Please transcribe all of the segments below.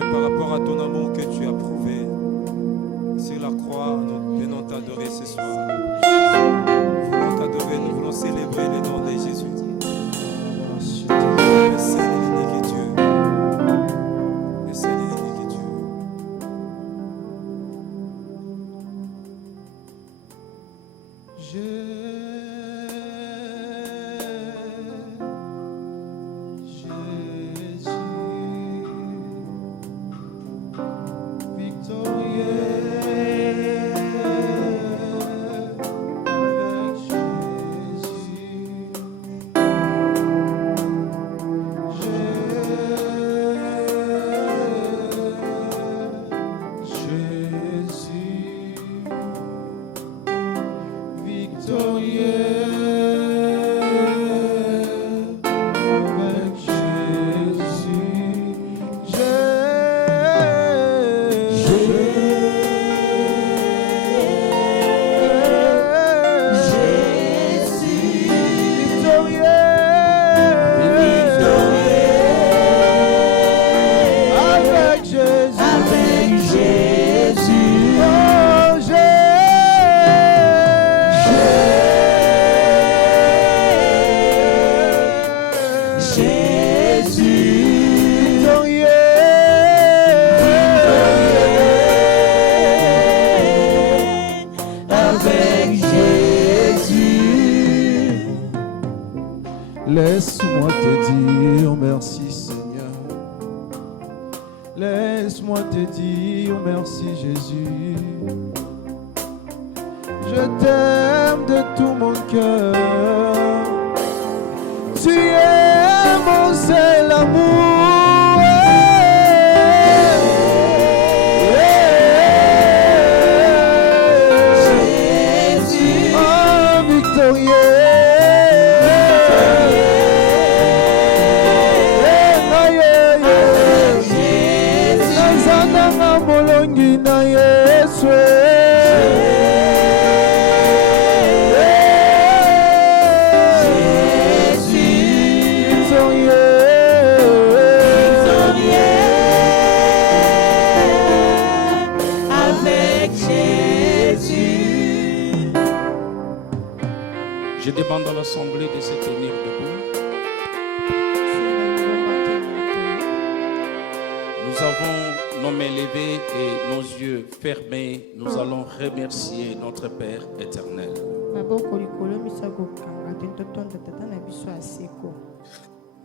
Seigneur, par rapport à ton amour que tu as prouvé sur la croix, nous venons t'adorer ce soir. Nous voulons t'adorer, nous voulons célébrer le nom de Jésus. Le Saint et l'unique Dieu. Le Saint et l'unique Dieu. Laisse-moi te dire merci Seigneur. Laisse-moi te dire merci Jésus. Je t'aime de tout mon cœur. Tu es mon seul amour. Jésus, oh victorieux. Je demande à l'Assemblée de se tenir debout. Nous avons nos mains levées et nos yeux fermés. Nous allons remercier notre Père éternel.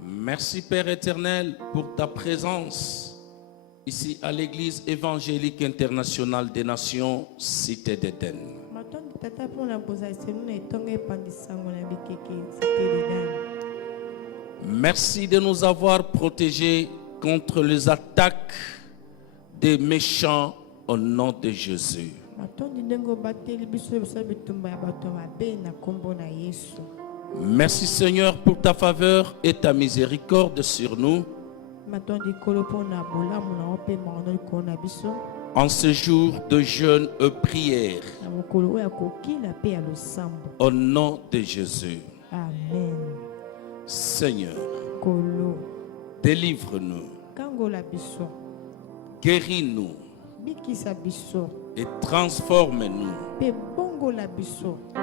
Merci Père éternel pour ta présence ici à l'Église évangélique internationale des nations, Cité d'Éden. Merci de nous avoir protégés contre les attaques des méchants au nom de Jésus. Merci Seigneur pour ta faveur et ta miséricorde sur nous. En ce jour de jeûne et prière, au nom de Jésus. Amen. Seigneur, délivre-nous, guéris-nous et transforme-nous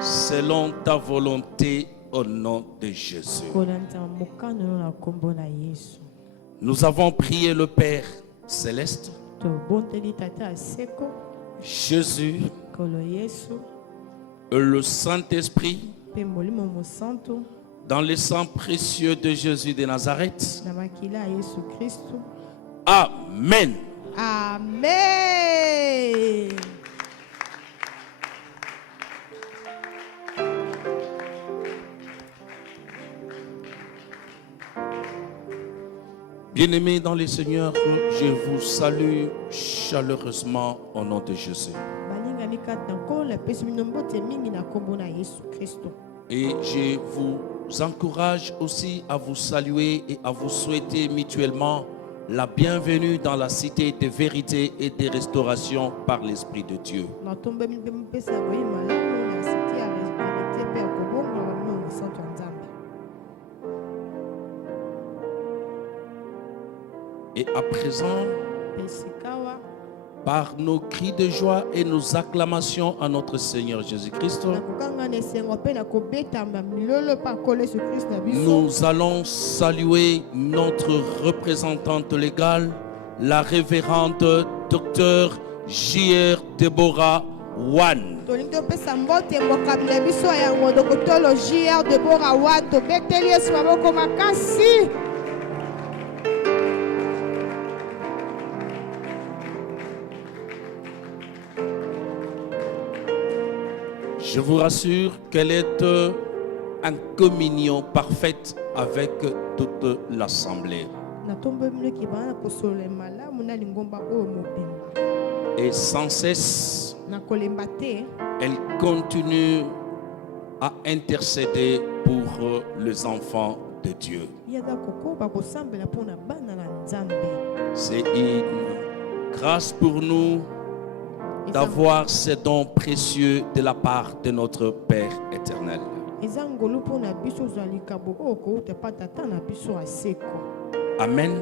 selon ta volonté au nom de Jésus. Nous avons prié le Père céleste, Jésus et le Saint-Esprit, dans le sang précieux de Jésus de Nazareth. Amen. Amen. Bien-aimés dans le Seigneur, je vous salue chaleureusement au nom de Jésus. Et je vous encourage aussi à vous saluer et à vous souhaiter mutuellement la bienvenue dans la cité de vérité et de restauration par l'Esprit de Dieu. Et à présent, Pesikawa. par nos cris de joie et nos acclamations à notre Seigneur Jésus-Christ, Nakokanga nesengo pe nakobetamba milolo pakole Yesu Christ na biso. nous allons saluer notre représentante légale, la révérende Dr J.R. Deborah Wan. Tolingi topesa mbote mokambi na biso yango dokotolo J.R. Deborah Wan tobeteli Yesu maboko makasi. Je vous rassure qu'elle est en communion parfaite avec toute l'assemblée. Natombemleki bana kosole malamu na lingomba oyo mobimba. Et sans cesse, Nakolemba te elle continue à intercéder pour les enfants de Dieu. yaza kokoba kosambela mpona bana na Nzambe. C'est une grâce pour nous d'avoir ces dons précieux de la part de notre Père éternel. Eza ngolu mpona biso ozwa likabo oyo kouta pa tata na biso aseko. Amen.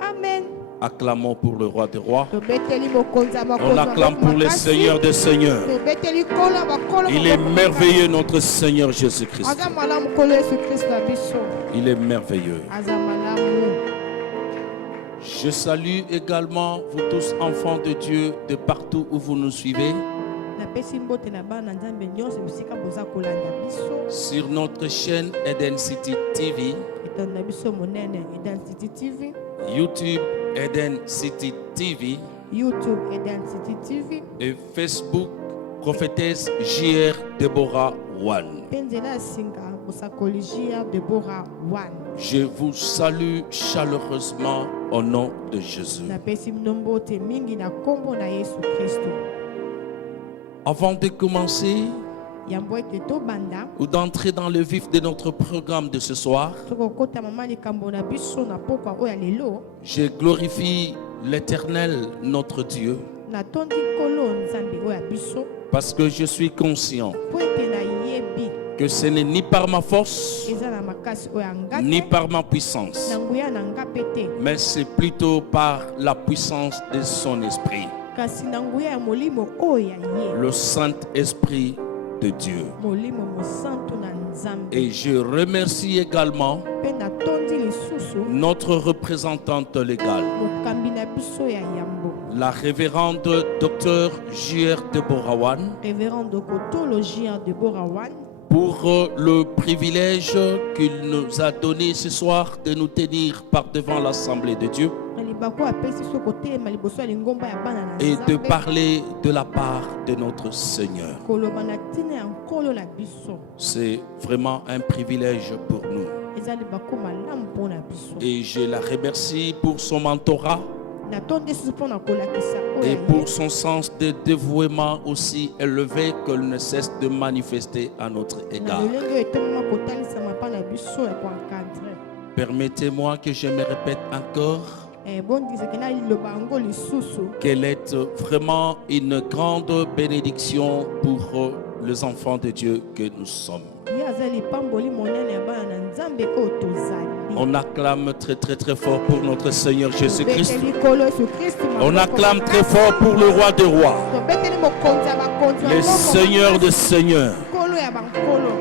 Amen. Acclamons pour le roi des rois. Tobeteli mokonzi ya makonzi On ya acclame maboko pour le makasi. Seigneur des Seigneurs. Tobeteli kolo ya bakolo Il est maboko merveilleux, makasi. notre Seigneur Jésus-Christ. Aza malamu kolo Yesu Christ na biso. Il est merveilleux. Aza malamu. Je salue également vous tous, enfants de Dieu, de partout où vous nous suivez, Napesi mbote na bana Nzambe nyonso bisika boza kolanda biso. sur notre chaîne Eden City TV, Etando na biso monene Eden City TV, YouTube Eden City TV YouTube Eden City TV, et Facebook Prophétesse J.R. Deborah Wan. Penzela singa bosakoli J.R. Deborah Wan. Je vous salue chaleureusement au nom de Jésus. Napesi mnombote mingi na kombo na Yesu Kristo. Avant de commencer Yambo ete tobanda ou d'entrer dans le vif de notre programme de ce soir, tokokota mama likambo na biso na pokwa oyo ya lelo. je glorifie l'Éternel, notre Dieu, Natondi kolo Nzambe oyo ya biso parce que je suis conscient po ete nayebi que ce n'est ni par ma force, eza na makasi oyo ya nga ni te, par ma puissance, na nguya na nga pe te, mais c'est plutôt par la puissance de son esprit, kasi na nguya ya molimo oyo ya ye, le Saint-Esprit de Dieu. molimo mosantu na Nzambe. Et je remercie également Pe natondi lisusu notre représentante légale, mokambi na biso ya yambo, la révérende Dr J.R. Deborah Wan, révérend dokotolo J.R. Deborah Wan, pour le privilège qu'il nous a donné ce soir de nous tenir par devant l'Assemblée de Dieu na libako apesi so kotelema liboso ya lingomba ya bana na et de Nzambe, parler de la part de notre Seigneur. koloba na ntina ya nkolo na biso. C'est vraiment un privilège pour nous. Eza libako malamu mpona biso. Et je la remercie pour son mentorat Natondi lisusu mpona kolakisa oyo et ya pour ye. son sens de dévouement aussi élevé qu'elle ne cesse de manifester à notre Na égard. lolenge oyo etemama kotalisama mpa na biso ya koencadre. Permettez-moi que je me répète encore Bondiseke na liloba yango lisusu qu'elle est vraiment une grande bénédiction pour les enfants de Dieu que nous sommes. ye aza lipamboli monene ya bana na Nzambe oyo tozali. On acclame très très très fort pour notre Seigneur Jésus-Christ. Tobeteli kolo Yesu Kristo On maboko acclame très makasi. fort pour le roi des rois, Tobeteli mokonzi ya bakonzi le maboko Seigneur des seigneurs. kolo ya bankolo.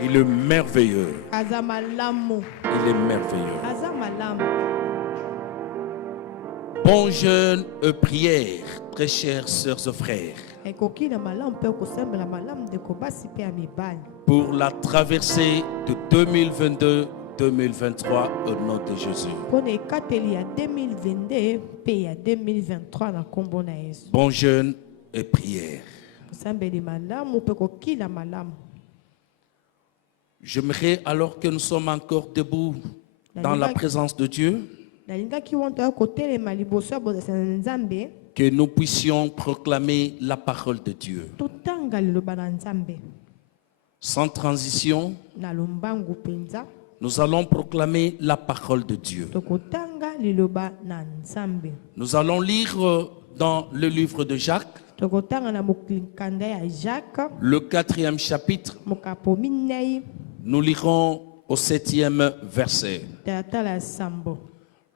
Il est merveilleux. Aza malamu. Il est merveilleux. Aza malamu. Bon jeûne et prière, très chères sœurs et frères, Ekoki na malamu mpe okosambela malamu ndeko basi mpe ya mibali. pour la traversée de 2022-2023 au nom de Jésus. Mpona ekateli ya 2022 mpe ya 2023 na kombo na Yesu. Bon jeûne et prière. Kosambeli malamu mpe kokila malamu. J'aimerais, alors que nous sommes encore debout dans la présence de Dieu, Nalingaki wanto ya kotelema liboso ya bozala na Nzambe, que nous puissions proclamer la parole de Dieu. totanga liloba na Nzambe. Sans transition, Na lombangu penza, nous allons proclamer la parole de Dieu. tokotanga liloba na Nzambe. Nous allons lire dans le livre de Jacques, Tokotanga na mokanda ya Jacques, le 4e chapitre. mokapo minei, Nous lirons au 7e verset. talatala ya sambo.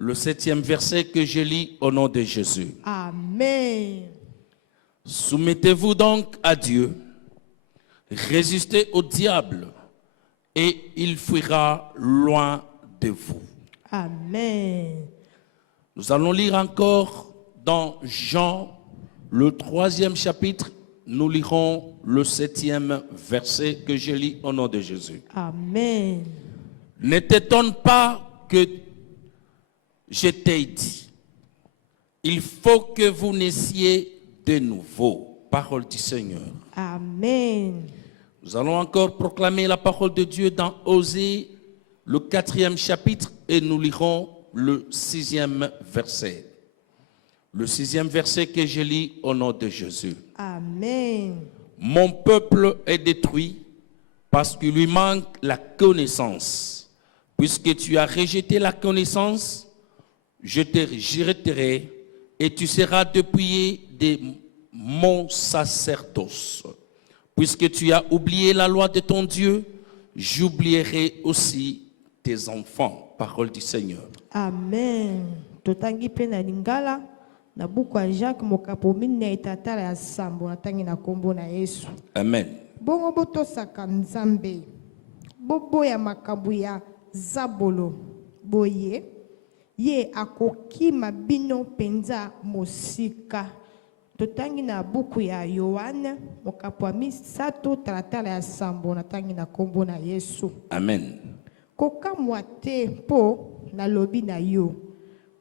le 7e verset que je lis au nom de Jésus. Amen. Soumettez-vous donc à Dieu, résistez au diable et il fuira loin de vous. Amen. Nous allons lire encore dans Jean, le 3e chapitre. Nous lirons le 7e verset que je lis au nom de Jésus. Amen. Ne t'étonne pas que je t'ai dit, il faut que vous naissiez de nouveau. Parole du Seigneur. Amen. Nous allons encore proclamer la parole de Dieu dans Osée, le 4e chapitre, et nous lirons le 6e verset. Le 6e verset que je lis au nom de Jésus. Amen. Mon peuple est détruit parce qu'il lui manque la connaissance. Puisque tu as rejeté la connaissance, je te rejetterai et tu seras dépouillé de mon sacerdoce. Puisque tu as oublié la loi de ton Dieu, j'oublierai aussi tes enfants. Parole du Seigneur. Amen. Totangi pe na lingala na buku ya Jacques mokapo minei tatala ya sambo natangi na kombo na Yesu. Amen. Bongo botosaka Nzambe. Boboya makambo ya zabolo. Boye ye akokima bino penza mosika. Totangi na buku ya Yohane mokapo ya misato talatala ya sambo natangi na kombo na Yesu. Amen. Kokamwa te po na lobi na yo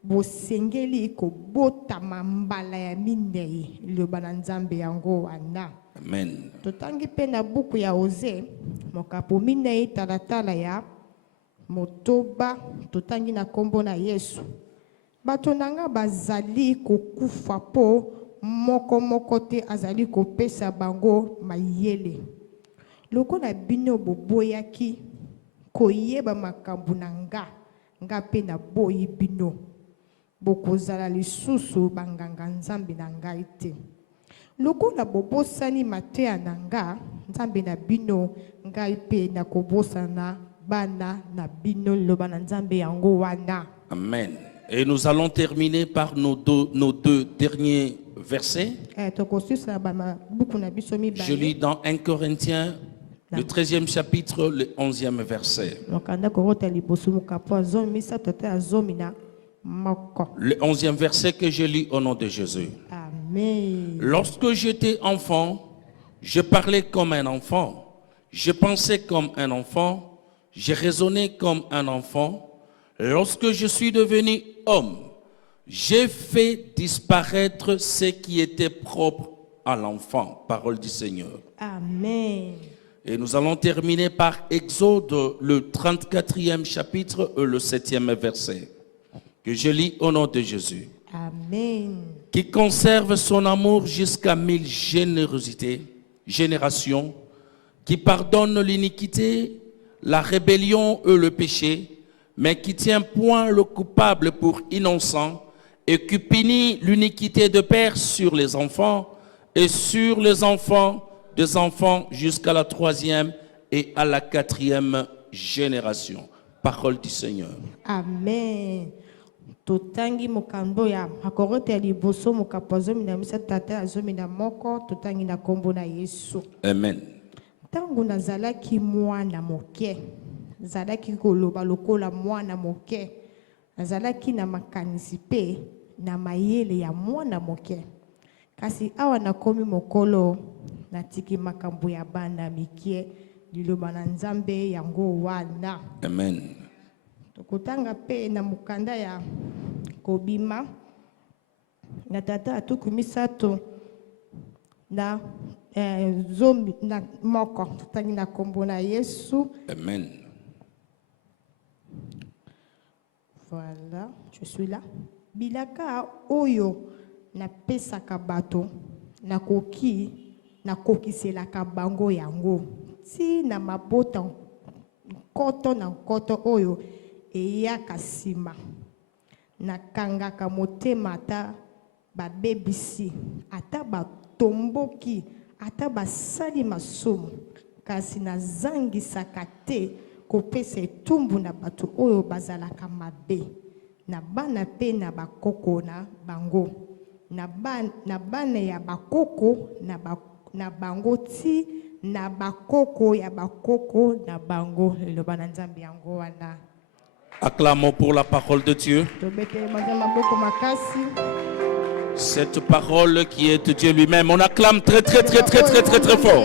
bosengeli kobotama mbala ya minei liloba na Nzambe yango wana. Amen. Totangi pe na buku ya Oze mokapo minei talatala ya motoba totangi na kombo na Yesu. Bato nanga bazali kokufa po moko te azali kopesa bango mayele. Loko na bino boboyaki koyeba makambo na nga pe na boyi bino bokozala lisusu banganga Nzambe na ngai te. Loko na bobosani mateya na nga Nzambe na bino ngai pe na kobosana bana na bino loba na Nzambe yango wana. Amen. Et nous allons terminer par nos deux derniers versets. Je lis dans 1 Corinthiens, le 13e chapitre, le 11e verset. Le 11e verset que je lis au nom de Jésus. Amen. Lorsque j'étais enfant, je parlais comme un enfant, je pensais comme un enfant, je raisonnais comme un enfant. Lorsque je suis devenu homme, j'ai fait disparaître ce qui était propre à l'enfant. Parole du Seigneur. Amen. Et nous allons terminer par Exode, le 34e chapitre, le 7e verset, que je lis au nom de Jésus. Amen. Qui conserve son amour jusqu'à 1000 générations, qui pardonne l'iniquité, la rébellion et le péché, mais qui tient point le coupable pour innocent, et qui punit l'iniquité de père sur les enfants et sur les enfants des enfants jusqu'à la 3e et à la 4e génération. Parole du Seigneur. Amen. Totangi mokambo ya akorote liboso mokapozo mina misatata azomina moko totangi na kombo na Yesu. Amen. Tangu nazalaki mwana moke, nazalaki koloba lokola mwana moke, nazalaki na makanisi pe na mayele ya mwana moke. Kasi awa nakomi mokolo natiki makambo ya bana mikie liloba na Nzambe yango wana. Amen. Tokotanga pe na mukanda ya kobima na tata atuku misato na zomi na moko totangi na kombo na Yesu. Amen. Voilà, je suis là. Bilaka oyo na pesaka bato na koki na kokiselaka bango yango ti na mabota nkoto na nkoto oyo eyaka nsima na kangaka motema ata babebisi ata batomboki ata basali masumu kasi nazangisaka te kopesa etumbu na bato oyo bazalaka mabe na bana pe na bakoko na bango na bana ya bakoko na bango ti na bakoko ya bakoko na bango liloba na Nzambe yango wana. Acclamons pour la parole de Dieu. Tobetele banza maboko makasi. Cette parole qui est de Dieu lui-même. On acclame très très très très très très très fort.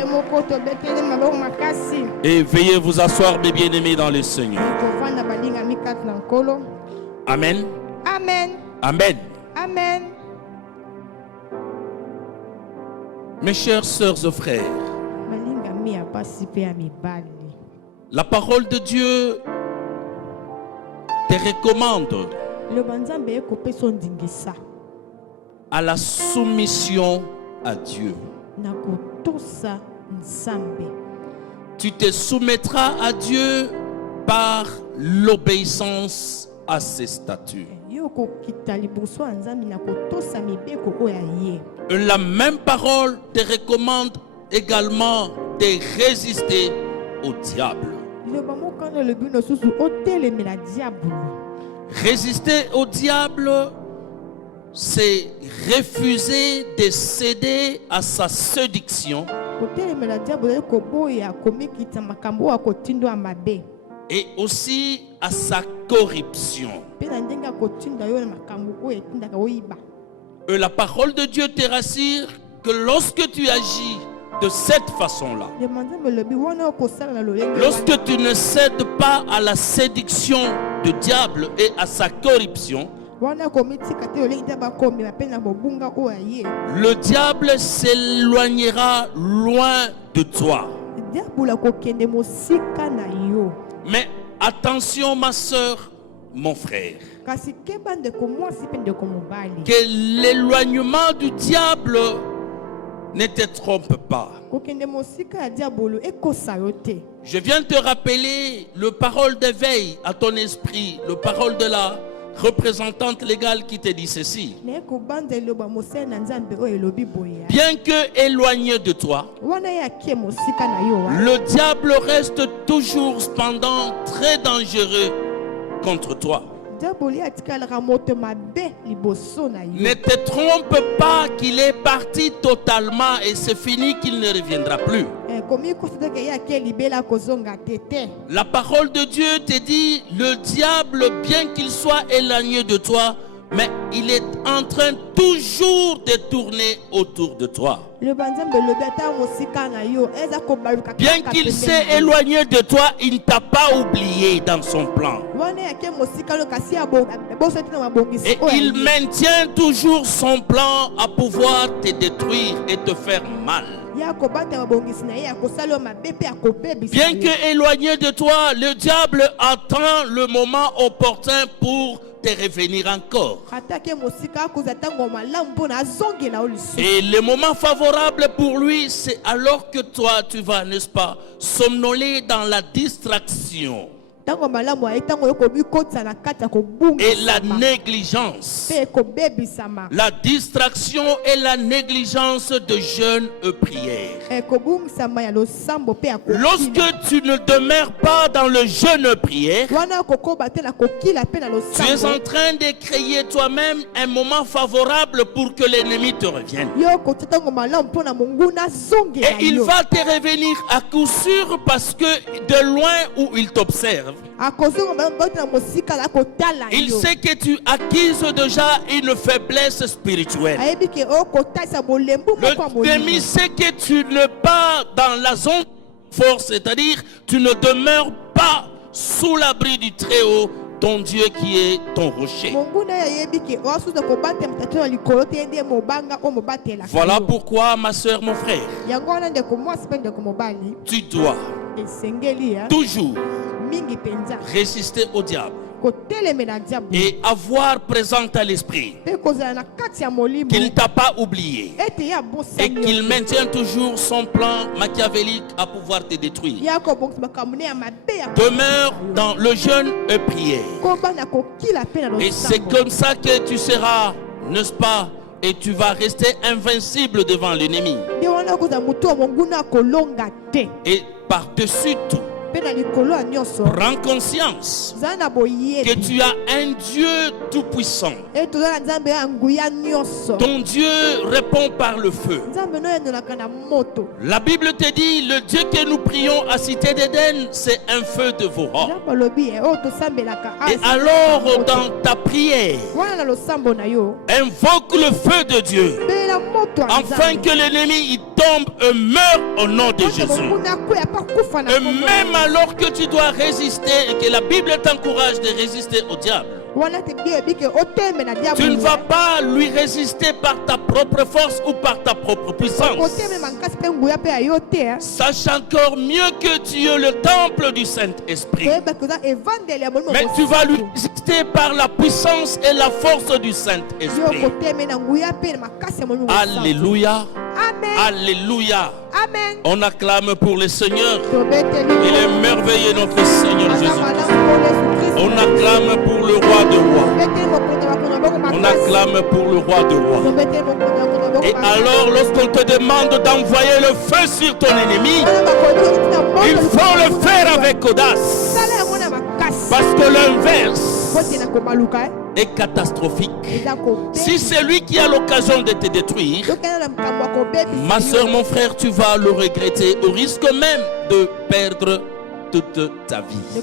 Tobetele maboko makasi. Et veuillez vous asseoir, mes bien-aimés, dans le Seigneur. Tovanda balinga mikati na nkolo. Amen. Amen. Amen. Amen. Mes chères sœurs et frères, Balinga mi apasi pe ya mibali. la parole de Dieu te recommande Le banzambe ekopeso ndingisa à la soumission à Dieu. na kotosa Nzambe. Tu te soumettras à Dieu par l'obéissance à ses statuts. Yo kokita liboso ya Nzambe na kotosa mibeko oyo ya ye. La même parole te recommande également de résister au diable. Liloba mokano lobi no susu otelemela diabolo. Résister au diable, c'est refuser de céder à sa séduction Kotelemela diabolo ekoboya komikita makambo ya kotindo ya mabe. et aussi à sa corruption. Pe na ndenge ya kotinda yo na makambo oyo etindaka oyiba. Et la parole de Dieu te rassure que lorsque tu agis de cette façon-là, Le manzambe lobi wana okosala na lolenge. lorsque tu ne cèdes pas à la séduction du diable et à sa corruption, Wana komitika te lolenge te bakomi pe na bobunga oyo ya ye. le diable s'éloignera loin de toi. Diabolo kokende mosika na yo. Mais attention, ma soeur, mon frère, Kasi keba ndeko mwasi pe ndeko mobali. que l'éloignement du diable ne te trompe pas. Kokende mosika ya diabolo ekosa yo te. Je viens te rappeler le parole d'éveil à ton esprit, le parole de la représentante légale qui te dit ceci. Na ekobanda eloba mosala na Nzambe oyo elobi boye. Bien que éloigné de toi, Wana ya kie mosika na yo wa. le diable reste toujours cependant très dangereux contre toi. Diabolo atikalaka moto mabe liboso na yo. Ne te trompe pas qu'il est parti totalement et c'est fini, qu'il ne reviendra plus. Komi kosodaka ya kie libela kozonga tete. La parole de Dieu te dit, le diable, bien qu'il soit éloigné de toi, mais il est en train toujours de tourner autour de toi. Le banzambe lobi ata mosika na yo eza kobaluka. Bien qu'il s'est éloigné de toi, il ne t'a pas oublié dans son plan. Wana ya kie mosika lo kasi ya boso tina mabongisi. Et il maintient toujours son plan à pouvoir te détruire et te faire mal. Ya kobata mabongisi na ye ya kosala mabe pe akobebisa. Bien que éloigné de toi, le diable attend le moment opportun pour te revenir encore. Atake mosika kozata ngoma lambo na zongela o lisu. Et le moment favorable pour lui, c'est alors que toi, tu vas, n'est-ce pas, somnoler dans la distraction Tango malamu ya tango yoko bikotsa na kati ya kobunga. et la négligence. Pe kobebisama. La distraction et la négligence de jeûne et prière. Kobungisama ya losambo pe ya kokila. Lorsque tu ne demeures pas dans le jeûne et prière, Wana kokoba te na kokila pe na tu es losambo. en train de créer toi-même un moment favorable pour que l'ennemi te revienne. Yo kotata ngoma malamu pona monguna zongela Et il yo. va te revenir à coup sûr parce que de loin où il t'observe, Akozonga malamu na mosika la kotala il yo. sait que tu acquises déjà une faiblesse spirituelle. Ayebi ke o kotasa bolembu moko Le ennemi molimo. sait que tu n'es pas dans la zone de force, c'est-à-dire tu ne demeures pas sous l'abri du Très-Haut, ton Dieu qui est ton rocher. Monguna ayebi ke o asuza kobate mtato na likolo te ndiye mobanga o mobatela. Voilà pourquoi, ma soeur, mon frère, Yango wana ndeko mwasi pe ndeko mobali. tu dois Esengeli ya toujours mingi penza. résister au diable Kotelemela diabolo. et avoir présent à l'esprit Pe kozala na kati ya molimo. qu'il ne t'a pas oublié Ete ya et bosami. qu'il maintient toujours son plan machiavélique à pouvoir te détruire. Ya kobongisa makambo ne ya mabe ya. Demeure dans le jeûne et prière. Koba na kokila pe na Et c'est losambo. comme ça que tu seras, n'est-ce pas, et tu vas rester invincible devant l'ennemi. Nde wana kozala mutu wa monguna kolonga te. Et par-dessus tout, Prends conscience que tu as un Dieu tout-puissant. Ton Dieu répond par le feu. La Bible te dit, le Dieu que nous prions à Cité d'Éden, c'est un feu dévorant. Et alors, dans ta prière, invoque le feu de Dieu, afin que l'ennemi il tombe et meure au nom de Jésus. Et même alors que tu dois résister et que la Bible t'encourage de résister au diable, tu ne vas pas lui résister par ta propre force ou par ta propre puissance. Sache encore mieux que tu es le temple du Saint-Esprit. Mais tu vas lui résister par la puissance et la force du Saint-Esprit. Alléluia. Amen. Alléluia. Amen. On acclame pour le Seigneur. Il est merveilleux notre Seigneur Jésus-Christ. On acclame pour le roi de rois. On acclame pour le roi de rois. Et alors, lorsqu'on te demande d'envoyer le feu sur ton ennemi, il faut le faire avec audace. Parce que l'inverse est catastrophique. Si c'est lui qui a l'occasion de te détruire, ma soeur, mon frère, tu vas le regretter au risque même de perdre toute ta vie.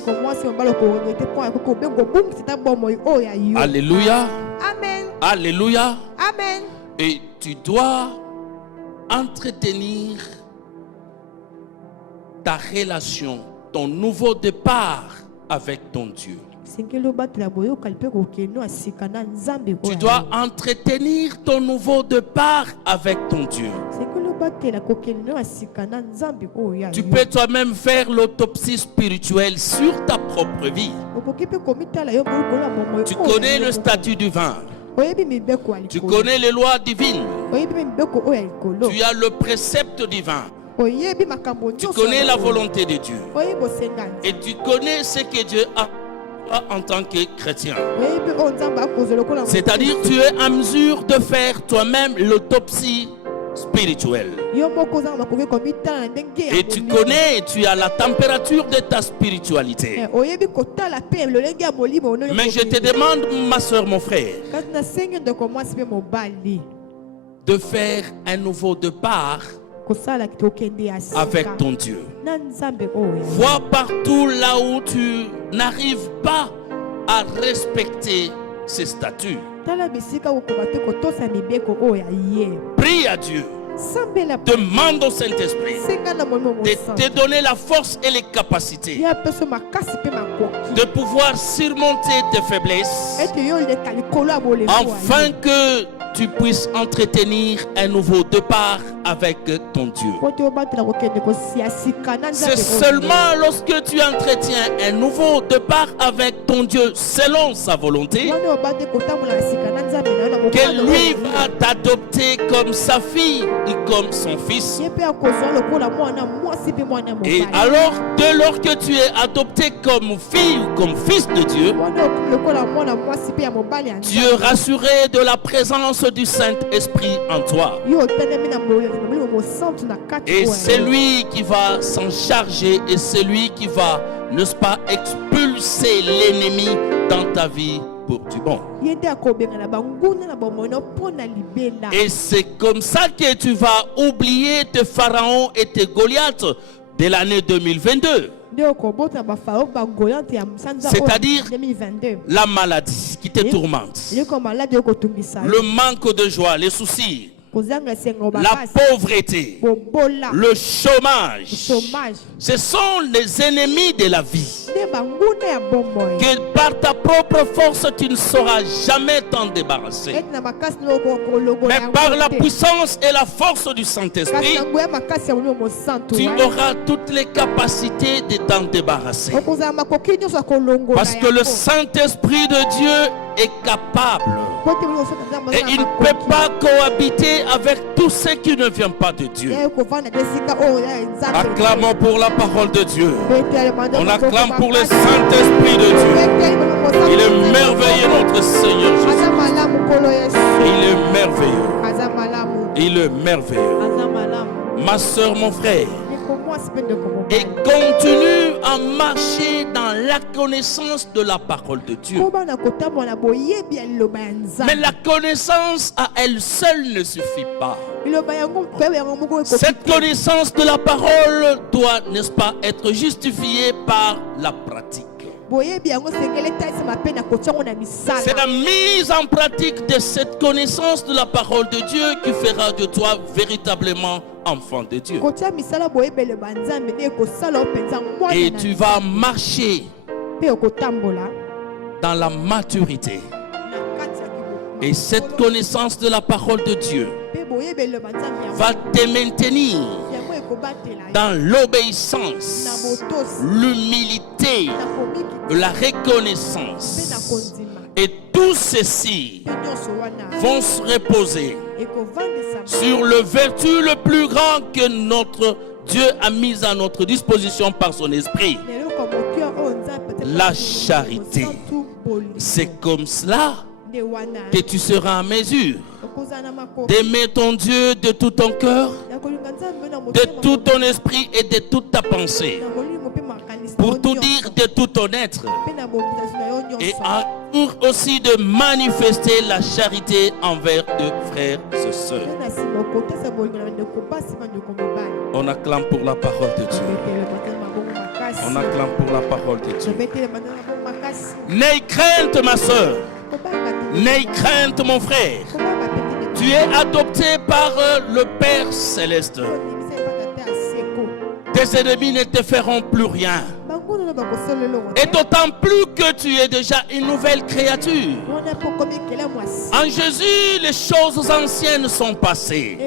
Alléluia. Amen. Alléluia. Amen. Et tu dois entretenir ta relation, ton nouveau départ avec ton Dieu. Tu dois entretenir ton nouveau départ avec ton Dieu. Tu peux toi-même faire l'autopsie spirituelle sur ta propre vie. Tu connais le statut divin. Tu connais les lois divines. Tu as le précepte divin. Tu connais la volonté de Dieu. Et tu connais ce que Dieu a en tant que chrétien. C'est-à-dire tu es en mesure de faire toi-même l'autopsie spirituelle. Et tu connais, tu as la température de ta spiritualité. Mais je te demande, ma soeur, mon frère, de faire un nouveau départ avec ton Dieu. Vois partout là où tu n'arrives pas à respecter ses statuts. Prie à Dieu. Demande au Saint-Esprit de te donner la force et les capacités de pouvoir surmonter tes faiblesses afin que tu puisses entretenir un nouveau départ avec ton Dieu. C'est seulement lorsque tu entretiens un nouveau départ avec ton Dieu selon sa volonté que lui va t'adopter comme sa fille et comme son fils. Et alors, dès lors que tu es adopté comme fille ou comme fils de Dieu, tu es rassuré de la présence du Saint-Esprit en toi. Et c'est lui qui va s'en charger et c'est lui qui va, n'est-ce pas, expulser l'ennemi dans ta vie pour du bon. Et c'est comme ça que tu vas oublier tes pharaons et tes Goliaths de l'année 2022. C'est-à-dire la maladie qui te tourmente, le manque de joie, les soucis, la pauvreté, le chômage. Ce sont les ennemis de la vie que par ta propre force tu ne sauras jamais t'en débarrasser. Mais par la puissance et la force du Saint-Esprit, tu auras toutes les capacités de t'en débarrasser. Parce que le Saint-Esprit de Dieu est capable. Et il ne peut pas cohabiter avec tout ce qui ne vient pas de Dieu. Acclamons pour la parole de Dieu. On acclame pour le Saint-Esprit de Dieu. Il est merveilleux notre Seigneur Jésus. Il est merveilleux. Il est merveilleux. Ma soeur, mon frère, et continue à marcher dans la connaissance de la parole de Dieu. Mais la connaissance à elle seule ne suffit pas. Cette connaissance de la parole doit, n'est-ce pas, être justifiée par la pratique. C'est la mise en pratique de cette connaissance de la parole de Dieu qui fera de toi véritablement enfant de Dieu. Et tu vas marcher dans la maturité. Et cette connaissance de la parole de Dieu va te maintenir dans l'obéissance, l'humilité, la reconnaissance. Et tous ceux-ci vont se reposer sur le vertu le plus grand que notre Dieu a mis à notre disposition par son esprit. La charité. C'est comme cela que tu seras en mesure d'aimer ton Dieu de tout ton cœur, de tout ton esprit et de toute ta pensée. Pour tout dire de tout ton être. Et pour aussi de manifester la charité envers tes frères et sœurs. On acclame pour la parole de Dieu. On acclame pour la parole de Dieu. N'aie crainte, ma soeur. N'aie crainte, mon frère. Tu es adopté par le Père Céleste. Tes ennemis ne te feront plus rien. Et d'autant plus que tu es déjà une nouvelle créature. En Jésus, les choses anciennes sont passées.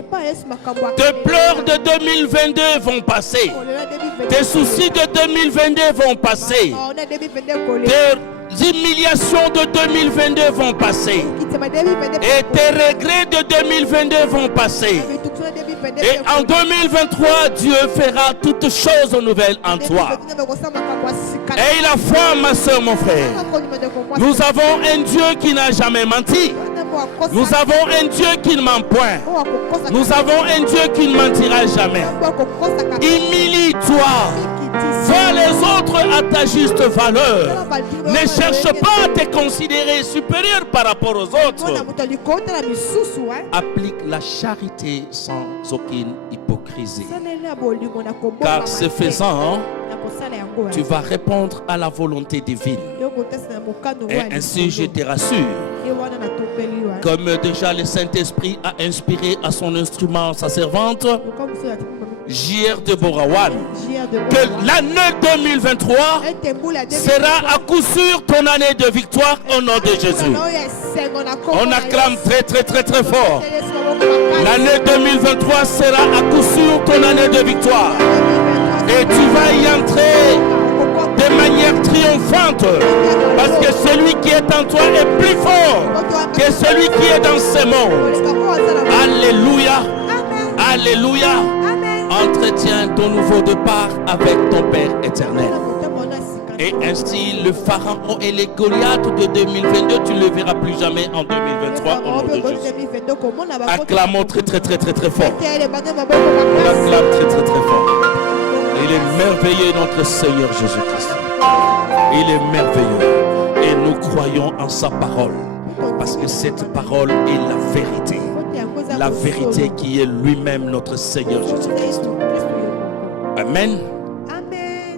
Tes pleurs de 2022 vont passer. Tes soucis de 2022 vont passer. Tes humiliations de 2022 vont passer. Et tes regrets de 2022 vont passer. Et en 2023, Dieu fera toutes choses nouvelles en toi. Et la foi, ma soeur, mon frère. Nous avons un Dieu qui n'a jamais menti. Nous avons un Dieu qui ne ment point. Nous avons un Dieu qui ne mentira jamais. Humilie-toi. Vois les autres à ta juste valeur. Ne cherche pas à te considérer supérieur par rapport aux autres. Applique la charité sans aucune hypocrisie. Car ce faisant, tu vas répondre à la volonté divine. Et ainsi, je te rassure, comme déjà le Saint-Esprit a inspiré à son instrument sa servante, J.R. Deborah, que l'année 2023 sera à coup sûr ton année de victoire au nom de Jésus. On acclame très très très très fort. L'année 2023 sera à coup sûr ton année de victoire. Et tu vas y entrer de manière triomphante. Parce que celui qui est en toi est plus fort que celui qui est dans ce monde. Alléluia. Alléluia. Entretiens ton nouveau départ avec ton Père éternel. Et ainsi, le Pharaon et les Goliaths de 2022, tu ne le verras plus jamais en 2023 au nom de Jésus. Acclamons très très très très très fort. On acclame très très très fort. Il est merveilleux notre Seigneur Jésus-Christ. Il est merveilleux. Et nous croyons en sa parole. Parce que cette parole est la vérité. La vérité qui est lui-même notre Seigneur Jésus-Christ. Amen.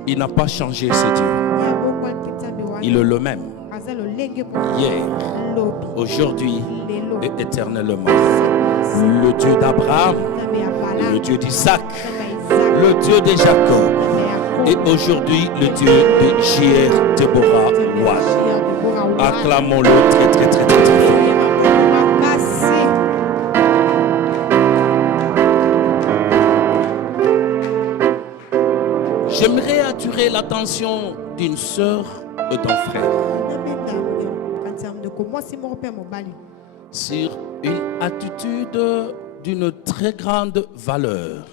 Il n'a pas changé, ce Dieu. Il est le même. Hier, aujourd'hui et éternellement. Le Dieu d'Abraham, le Dieu d'Isaac, le Dieu de Jacob. Et aujourd'hui, le Dieu de J.R. Deborah Watt. Acclamons-le très très très très très fort. J'aimerais attirer l'attention d'une sœur et d'un frère sur une attitude d'une très grande valeur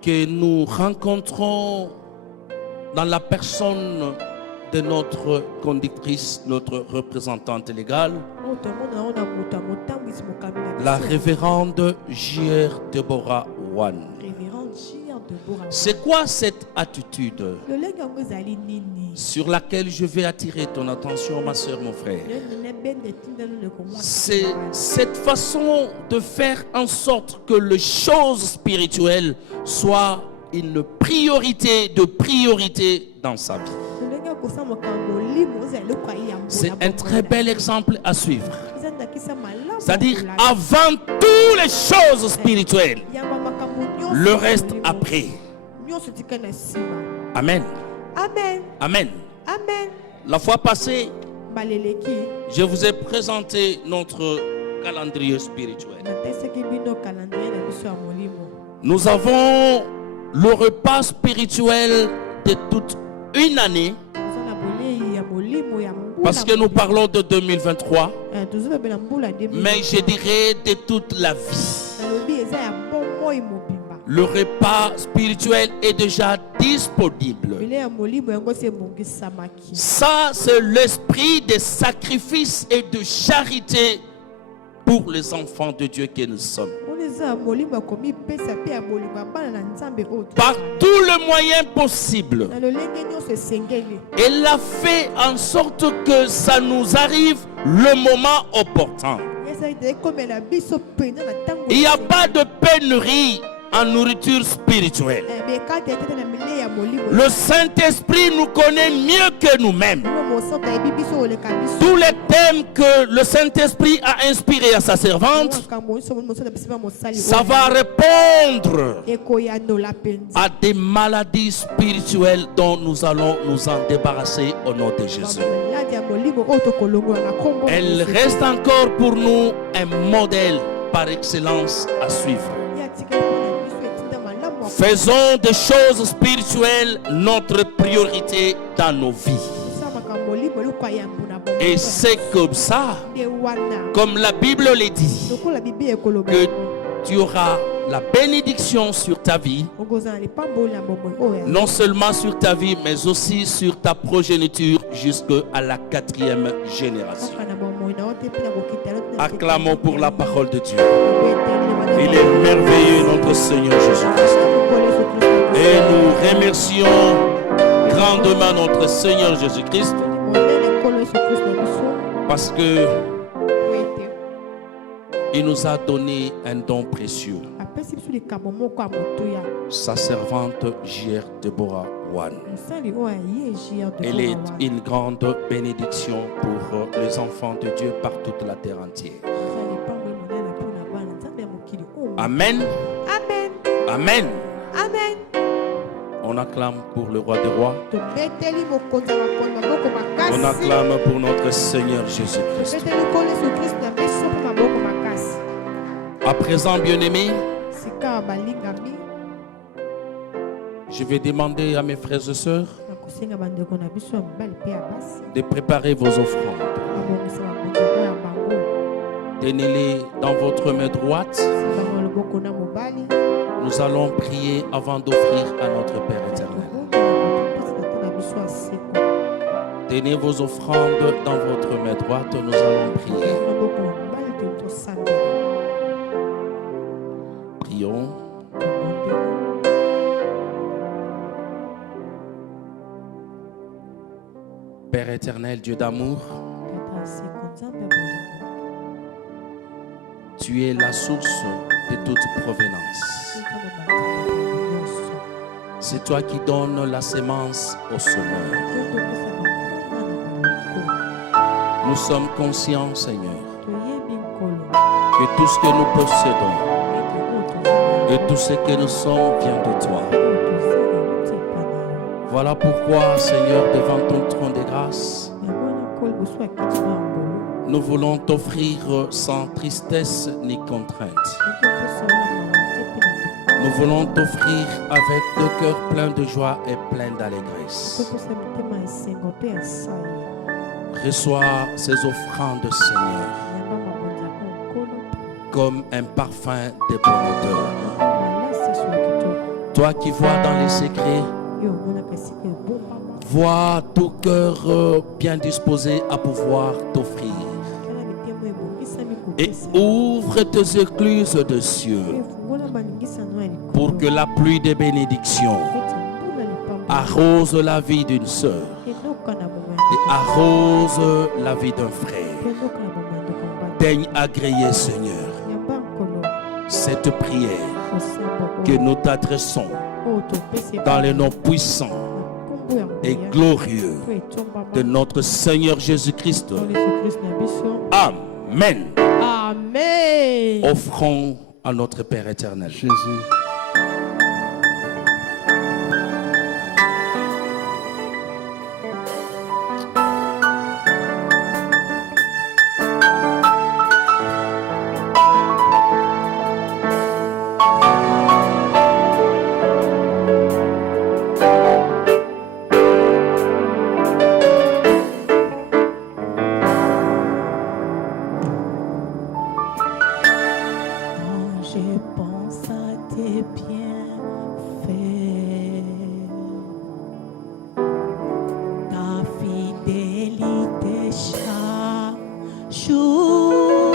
que nous rencontrons dans la personne de notre conductrice, notre représentante légale, la révérende J.R. Deborah Wan. C'est quoi cette attitude sur laquelle je vais attirer ton attention, ma soeur, mon frère? C'est cette façon de faire en sorte que les choses spirituelles soient une priorité de priorité dans sa vie. C'est un très bel exemple à suivre. C'est-à-dire, avant toutes les choses spirituelles, le reste après. Amen. Amen. Amen. Amen. La fois passée, je vous ai présenté notre calendrier spirituel. Nous avons le repas spirituel de toute une année, parce que nous parlons de 2023, mais je dirais de toute la vie. Le repas spirituel est déjà disponible. Ça, c'est l'esprit de sacrifice et de charité pour les enfants de Dieu que nous sommes. Par tous les moyens possibles, elle a fait en sorte que ça nous arrive le moment opportun. Il n'y a pas de pénurie en nourriture spirituelle. Le Saint-Esprit nous connaît mieux que nous-mêmes. Tous les thèmes que le Saint-Esprit a inspirés à sa servante, ça va répondre à des maladies spirituelles dont nous allons nous en débarrasser au nom de Jésus. Elle reste encore pour nous un modèle par excellence à suivre. Faisons des choses spirituelles notre priorité dans nos vies. Et c'est comme ça, comme la Bible le dit, que tu auras la bénédiction sur ta vie, non seulement sur ta vie, mais aussi sur ta progéniture jusqu'à la 4e génération. Acclamons pour la parole de Dieu. Il est merveilleux, notre Seigneur Jésus-Christ. Et nous remercions grandement notre Seigneur Jésus-Christ parce que il nous a donné un don précieux. Sa servante J.R. Deborah Wan. Elle est une grande bénédiction pour les enfants de Dieu par toute la terre entière. Amen. Amen. Amen. Amen. On acclame pour le roi des rois. On acclame pour notre Seigneur Jésus-Christ. À présent, bien-aimés, je vais demander à mes frères et sœurs de préparer vos offrandes. Tenez-les dans votre main droite. Nous allons prier avant d'offrir à notre Père éternel. Tenez vos offrandes dans votre main droite. Nous allons prier. Prions. Père éternel, Dieu d'amour, tu es la source de toute provenance. C'est toi qui donnes la sémence au semeur. Nous sommes conscients, Seigneur, que tout ce que nous possédons et tout ce que nous sommes vient de toi. Voilà pourquoi, Seigneur, devant ton trône de grâce, nous voulons t'offrir sans tristesse ni contrainte. Nous voulons t'offrir avec deux cœurs pleins de joie et pleins d'allégresse. Reçois ces offrandes, Seigneur, comme un parfum de bon odeur. Toi qui vois dans les secrets, vois tout cœur bien disposé à pouvoir t'offrir. et ouvre tes écluses de cieux pour que la pluie des bénédictions arrose la vie d'une sœur et arrose la vie d'un frère. Daigne agréer, Seigneur, cette prière que nous t'adressons dans les noms puissants et glorieux de notre Seigneur Jésus-Christ. Amen. Amen. Offrons à notre Père éternel. Jésus. Je pense à tes bienfaits, ta fidélité chaque jour.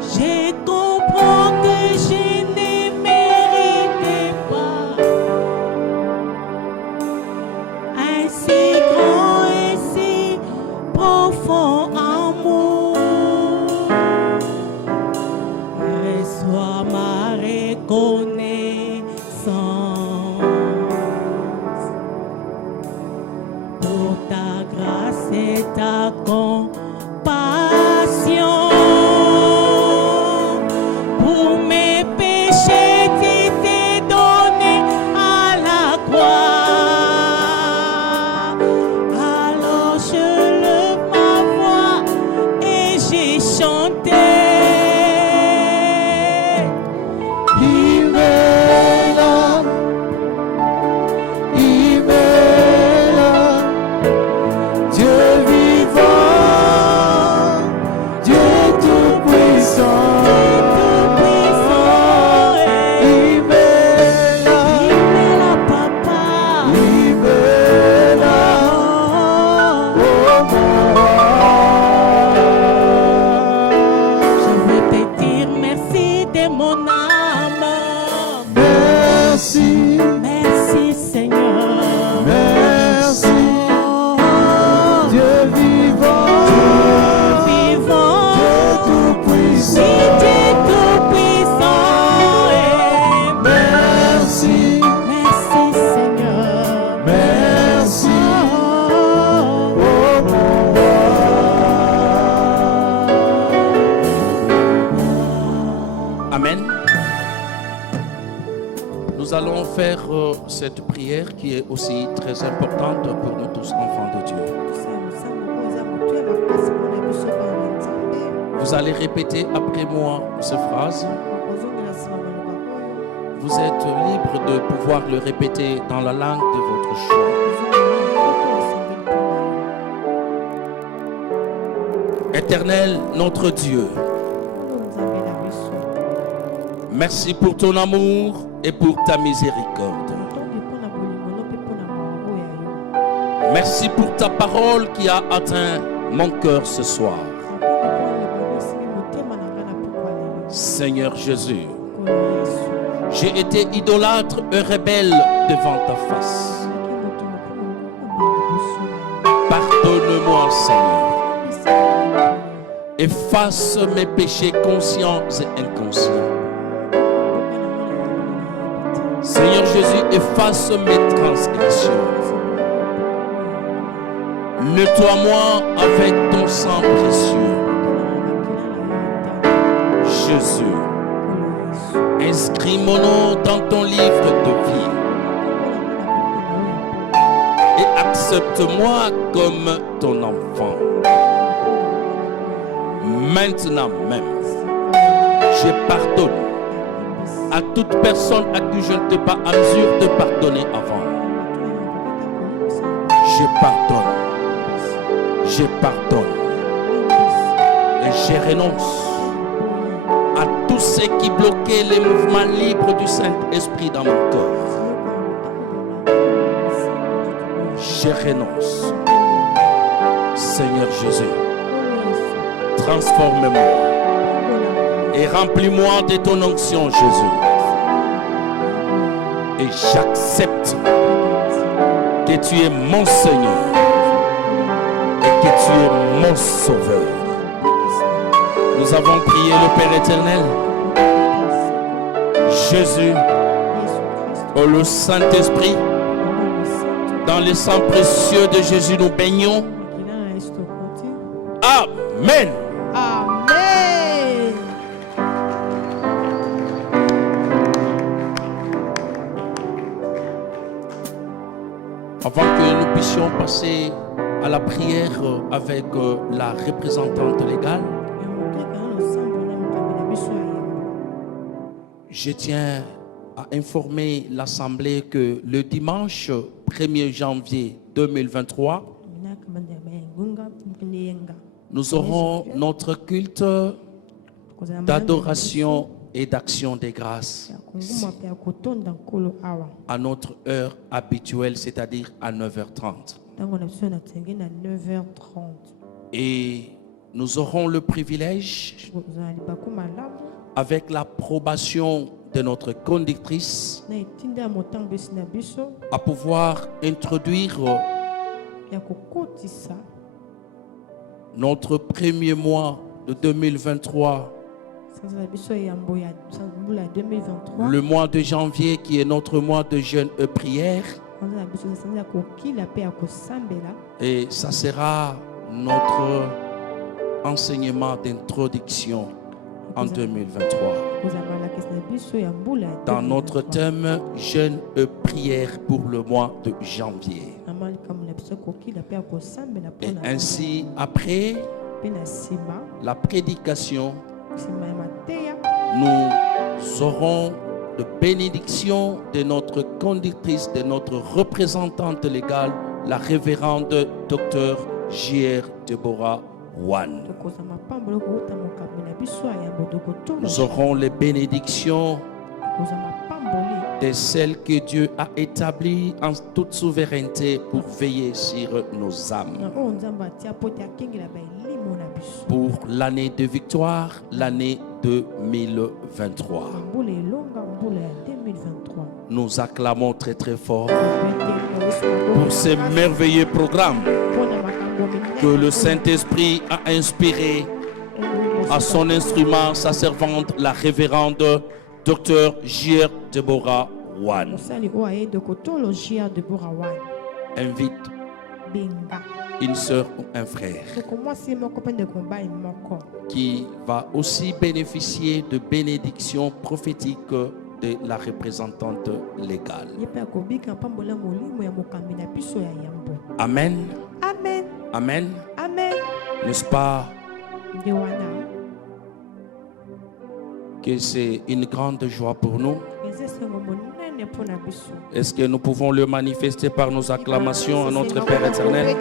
Je comprends que je ne méritais pas un si grand et si profond amour. Reçois ma reconnaissance pour ta grâce et ta compassion. Pour mes péchés, tu t'es donné à la croix. Alors je lève ma voix et j'ai chanté. Amen. Nous allons faire cette prière qui est aussi très importante pour nous tous, enfants de Dieu. Vous allez répéter après moi ces phrases. Vous êtes libre de pouvoir le répéter dans la langue de votre choix. Éternel, notre Dieu, merci pour ton amour et pour ta miséricorde. Merci pour ta parole qui a atteint mon cœur ce soir. Seigneur Jésus, j'ai été idolâtre et rebelle devant ta face. Pardonne-moi, Seigneur. Efface mes péchés conscients et inconscients. Seigneur Jésus, efface mes transgressions. Nettoie-moi avec ton sang précieux. Jésus, inscris mon nom dans ton livre de vie et accepte-moi comme ton enfant. Maintenant même, je pardonne à toute personne à qui je n'étais pas en mesure de pardonner avant. Je pardonne. Je pardonne. Et je renonce à tout ce qui bloquait les mouvements libres du Saint-Esprit dans mon cœur. Je renonce. Seigneur Jésus, transforme-moi et remplis-moi de ton onction, Jésus. Et j'accepte que tu es mon Seigneur et que tu es mon Sauveur. Nous avons prié le Père éternel. Jésus, oh le Saint-Esprit, dans le sang précieux de Jésus, nous baignons. Amen. Amen. Avant que nous puissions passer à la prière avec la représentante légale, je tiens à informer l'Assemblée que le dimanche 1er janvier 2023, nous aurons notre culte d'adoration et d'action des grâces à notre heure habituelle, c'est-à-dire à 9h30. Et nous aurons le privilège, avec l'approbation de notre conductrice, à pouvoir introduire notre premier mois de 2023, le mois de janvier qui est notre mois de jeûne et prière. Et ça sera notre enseignement d'introduction en 2023. Dans notre thème jeûne et prière pour le mois de janvier. Et ainsi, après la prédication, nous aurons de bénédiction de notre conductrice, de notre représentante légale, la révérende Dr J.R. Deborah Wan. Nous aurons les bénédictions de celles que Dieu a établies en toute souveraineté pour veiller sur nos âmes. Pour l'année de victoire, l'année 2023. Nous acclamons très très fort pour ces merveilleux programmes que le Saint-Esprit a inspiré à son instrument, sa servante, la révérende Dr J.R. Deborah Wan. Invite une sœur ou un frère qui va aussi bénéficier de bénédictions prophétiques de la représentante légale. Amen. Amen. Amen. Amen. N'est-ce pas que c'est une grande joie pour nous? Est-ce que nous pouvons le manifester par nos acclamations à notre Père éternel?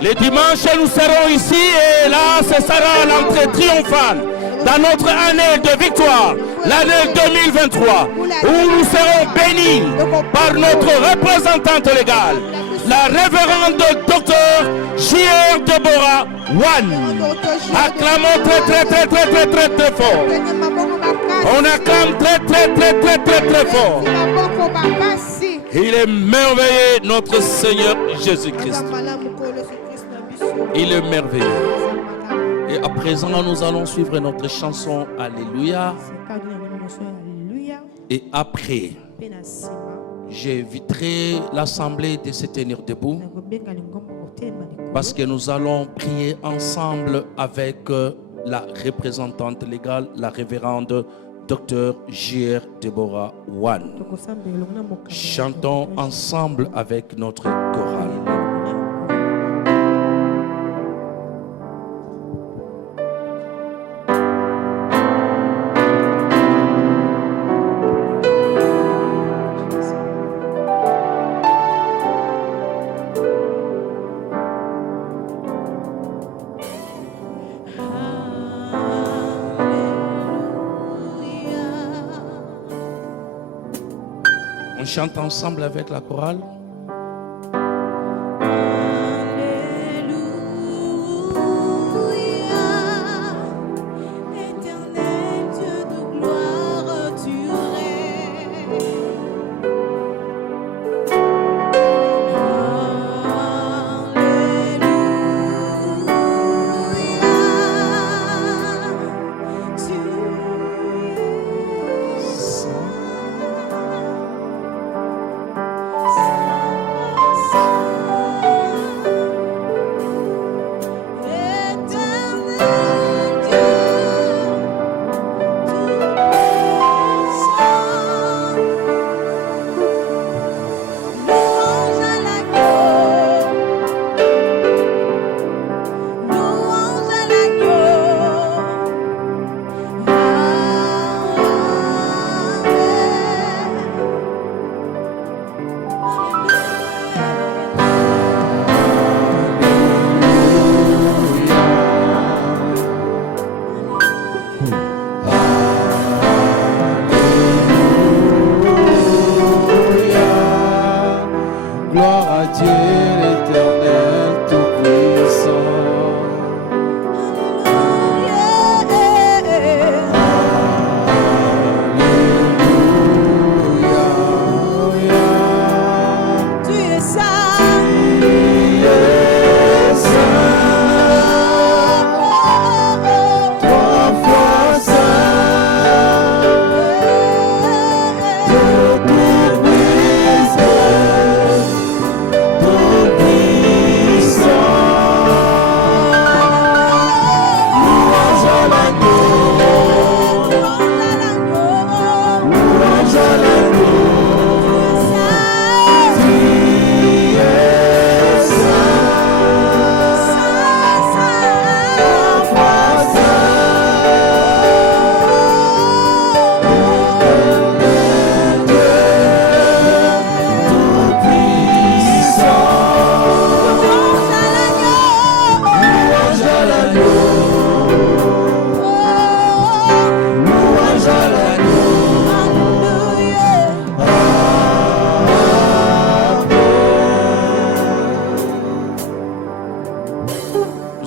Les dimanches, nous serons ici et là, ce sera l'entrée triomphale dans notre année de victoire, l'année 2023, où nous serons bénis par notre représentante légale, la révérende Dr J.R. Deborah Wan. Acclamons très fort. On acclame très fort. Il est merveilleux, notre Seigneur Jésus-Christ. Il est merveilleux. Et à présent, nous allons suivre notre chanson Alléluia. Et après, j'inviterai l'assemblée de se tenir debout parce que nous allons prier ensemble avec la représentante légale, la révérende Dr J.R. Deborah Wan. Chantons ensemble avec notre chorale. On chante ensemble avec la chorale. Alléluia.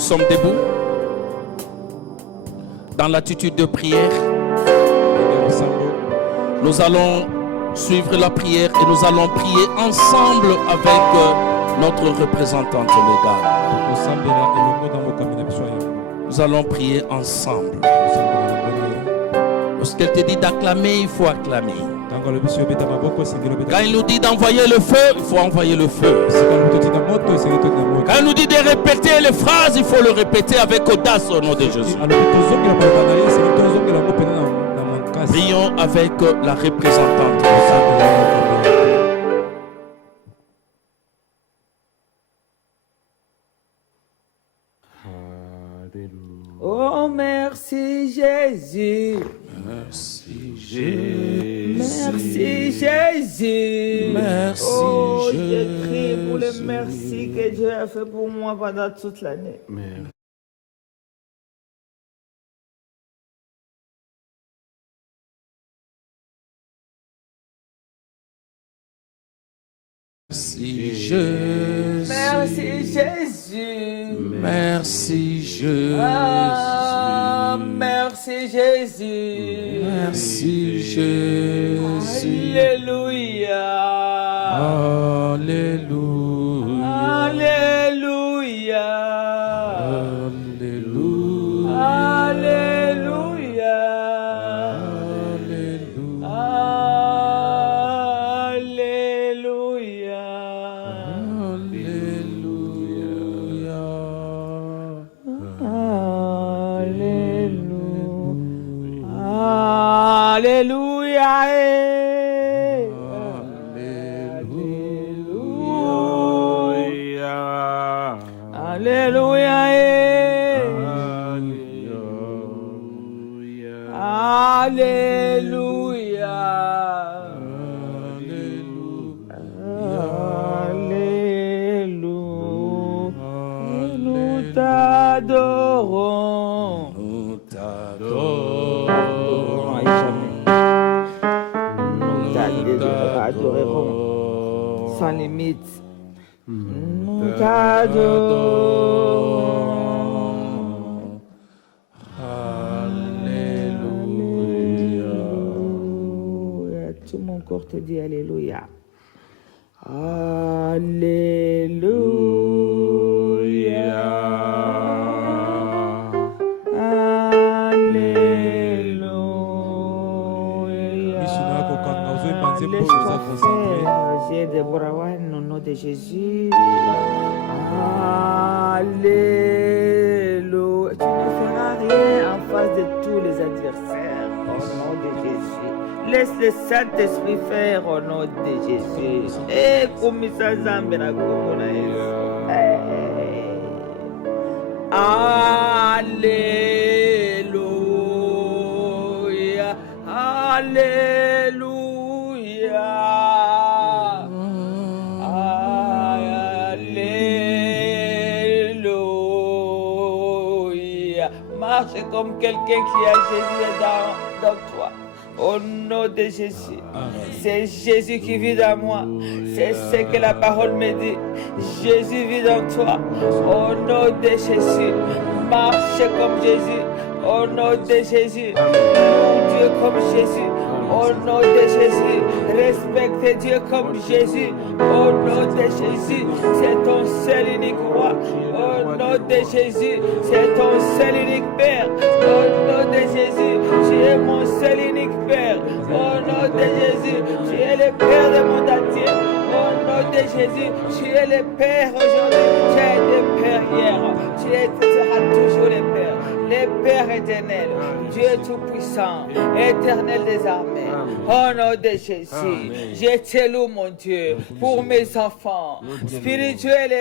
sommes debout dans l'attitude de prière. Nous allons suivre la prière et nous allons prier ensemble avec notre représentante légale. Nous allons prier ensemble. Lorsqu'elle te dit d'acclamer, il faut acclamer. Quand il nous dit d'envoyer le feu, il faut envoyer le feu. Quand il nous dit de répéter les phrases, il faut le répéter avec audace au nom de Jésus. Prions avec la représentante. Oh, merci Jésus. Merci Jésus. Merci Jésus. Merci oh, Jésus. Je crie pour le merci que Dieu a fait pour moi pendant toute l'année. Merci Jésus. Merci Jésus. Merci Jésus. Ah, merci Jésus. Merci Jésus. Alléluia. Alléluia. Alléluia. Alléluia. Alléluia. Alléluia. Alléluia. Alléluia. Alléluia. Nous t'adorons. Nous t'adorons. Nous t'adorons sans limite. Nous t'adorons. Alléluia. Tout mon corps te dit Alléluia. J'ai Déborah Wan au nom de Jésus. Alléluia. Tu ne feras rien en face de tous les adversaires au nom de Jésus. Laisse le Saint-Esprit faire au nom de Jésus. Et comme ça, Zambé, Alléluia. Alléluia. Alléluia. Marche comme quelqu'un qui a Jésus dans toi. Au nom de Jésus. C'est Jésus qui vit dans moi. C'est ce que la parole me dit. Jésus vit dans toi. Au nom de Jésus. Marche comme Jésus. Au nom de Jésus. Loue Dieu comme Jésus. Au nom de Jésus. Respecte Dieu comme Jésus. Au nom de Jésus. C'est ton seul unique roi. Au nom de Jésus. C'est ton seul unique Père. Au nom de Jésus. Tu es mon seul unique Père. Au nom de Jésus. Tu es le Père de mon entier. Au nom de Jésus. Tu es le Père aujourd'hui. Tu es le Père hier. Tu seras toujours le Père. Le Père éternel. Dieu tout-puissant. Éternel des armées. Au nom de Jésus. Je te loue mon Dieu pour mes enfants spirituels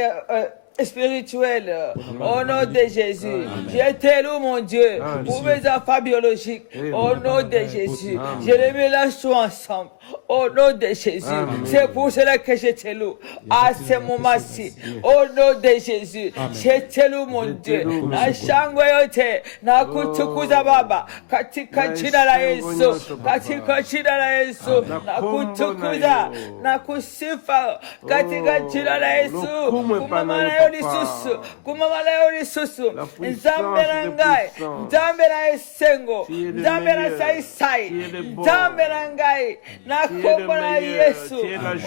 et spirituel au nom de Jésus. Je te loue mon Dieu pour mes enfants biologiques au nom de Jésus. Je les mélange tout ensemble au nom de Jésus. C'est pour cela que je te loue à ce moment-ci au nom de Jésus. Je te loue mon Dieu. Na shangwe yote na kutukuza Baba katika jina la Yesu, katika jina la Yesu na kutukuza na kusifa katika jina la Yesu. Kumama yo lisusu kumamala yo lisusu nzambe na ngai nzambe na esengo nzambe na saisai nzambe na ngai na kombo na yesu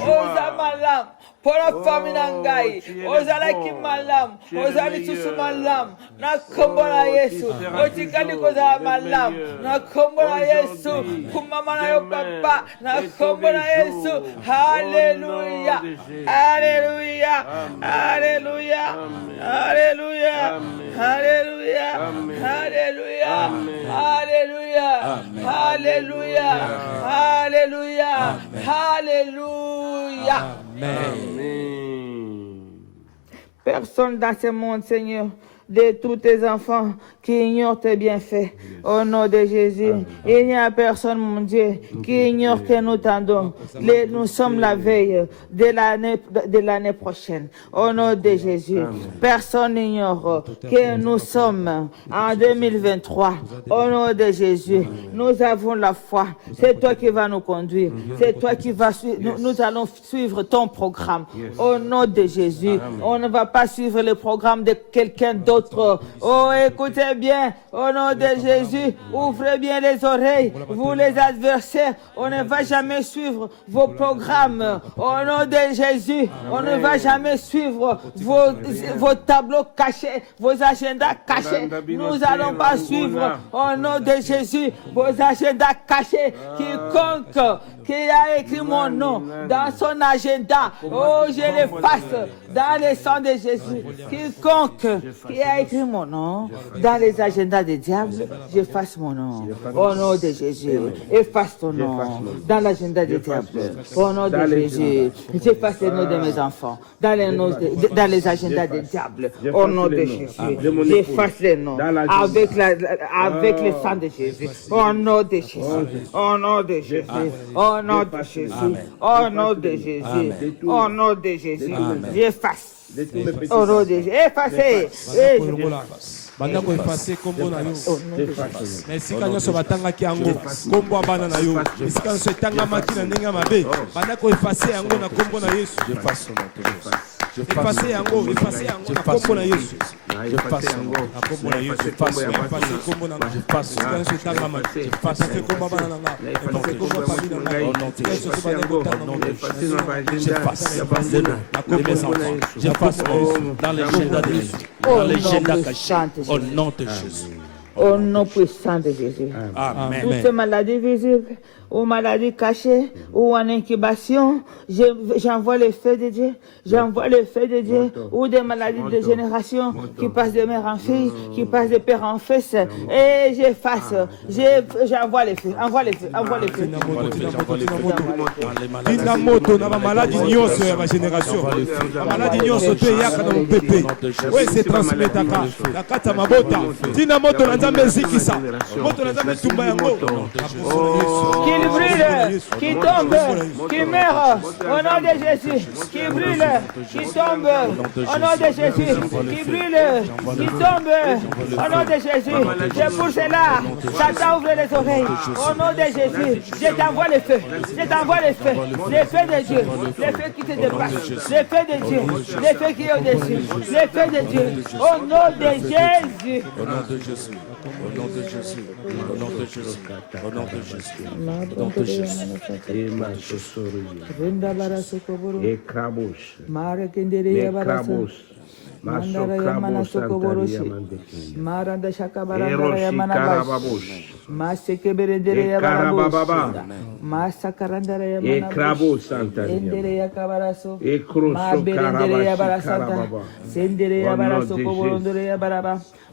oza malamu pora fami na ngai ozalaki malamu ozali lisusu malamu na kombo na yesu otikali kozala malamu na kombo na yesu kumama na yo papa na kombo na yesu haleluya haleluya haleluya haleluya haleluya haleluya haleluya haleluya haleluya haleluya. Personne dans ce monde, Seigneur, de tous tes enfants qui ignorent tes bienfaits. Au nom de Jésus, il n'y a personne, mon Dieu, qui ignore que nous tendons. Nous sommes la veille de l'année prochaine. Au nom de Jésus, personne n'ignore que nous sommes en 2023. Au nom de Jésus, nous avons la foi. C'est toi qui vas nous conduire. C'est toi qui vas suivre. Nous allons suivre ton programme. Au nom de Jésus, on ne va pas suivre le programme de quelqu'un d'autre. Oh, écoutez bien, au nom de Jésus, ouvrez bien les oreilles, vous les adversaires, on ne va jamais suivre vos programmes. Au nom de Jésus, on ne va jamais suivre vos tableaux cachés, vos agendas cachés. Nous n'allons pas suivre, au nom de Jésus, vos agendas cachés. Quiconque qui a écrit mon nom dans son agenda, oh, je l'efface dans le sang de Jésus. Quiconque qui a écrit mon nom dans les agendas des diables, j'efface mon nom. Au nom de Jésus, efface ton nom dans l'agenda des diables. Au nom de Jésus, j'efface le nom de mes enfants dans les agendas des diables. Au nom de Jésus, j'efface les noms avec le sang de Jésus. Au nom de Jésus, au nom de Jésus, au nom de Jésus, au nom de Jésus, au nom de Jésus, j'efface. Au nom de Jésus, effacez. banda ko effacer kombo na yo na esika nyonso batangaki yango kombo abana na yo esika nyonso etangamaki na ndenge mabe banda ko effacer yango na kombo na Yesu effacer yango na kombo na Yesu effacer yango na kombo na Yesu effacer kombo na Yesu esika nyonso etangamaki effacer kombo abana na nga effacer kombo famille na nga Yesu so bana ko effacer na kombo na Yesu j'efface dans l'agenda de Jésus, dans l'agenda caché, au nom de Jésus. Au nom puissant de Jésus. Amen. Toutes maladies visibles ou maladies cachées ou en incubation, j'envoie le feu de Dieu. J'envoie le feu de Dieu. Ou des maladies de génération qui passent de mère en fille, qui passent de père en fils. Et j'efface. J'envoie le feu. Envoie le feu. Envoie le feu. Tina moto na maladie nyonso ya ba génération. Maladie nyonso te yaka na mpepe. Oui, c'est transmetaka. La kata mabota. Tina moto na nzambe zikisa. Moto na nzambe tumba yango. Qu'il brûle, qui tombe, qui meurt au nom de Jésus, qui brûle, qui tombe au nom de Jésus, qui brûle, qui tombe au nom de Jésus. C'est pour cela, Satan ouvre les oreilles au nom de Jésus. Je t'envoie le feu, je t'envoie le feu de Dieu, le feu qui te dépasse, le feu de Dieu, le feu qui est au-dessus, le feu de Dieu, au nom de Jésus. Au nom de Jésus, au nom de Jésus, au nom de Jésus, au nom de Jésus.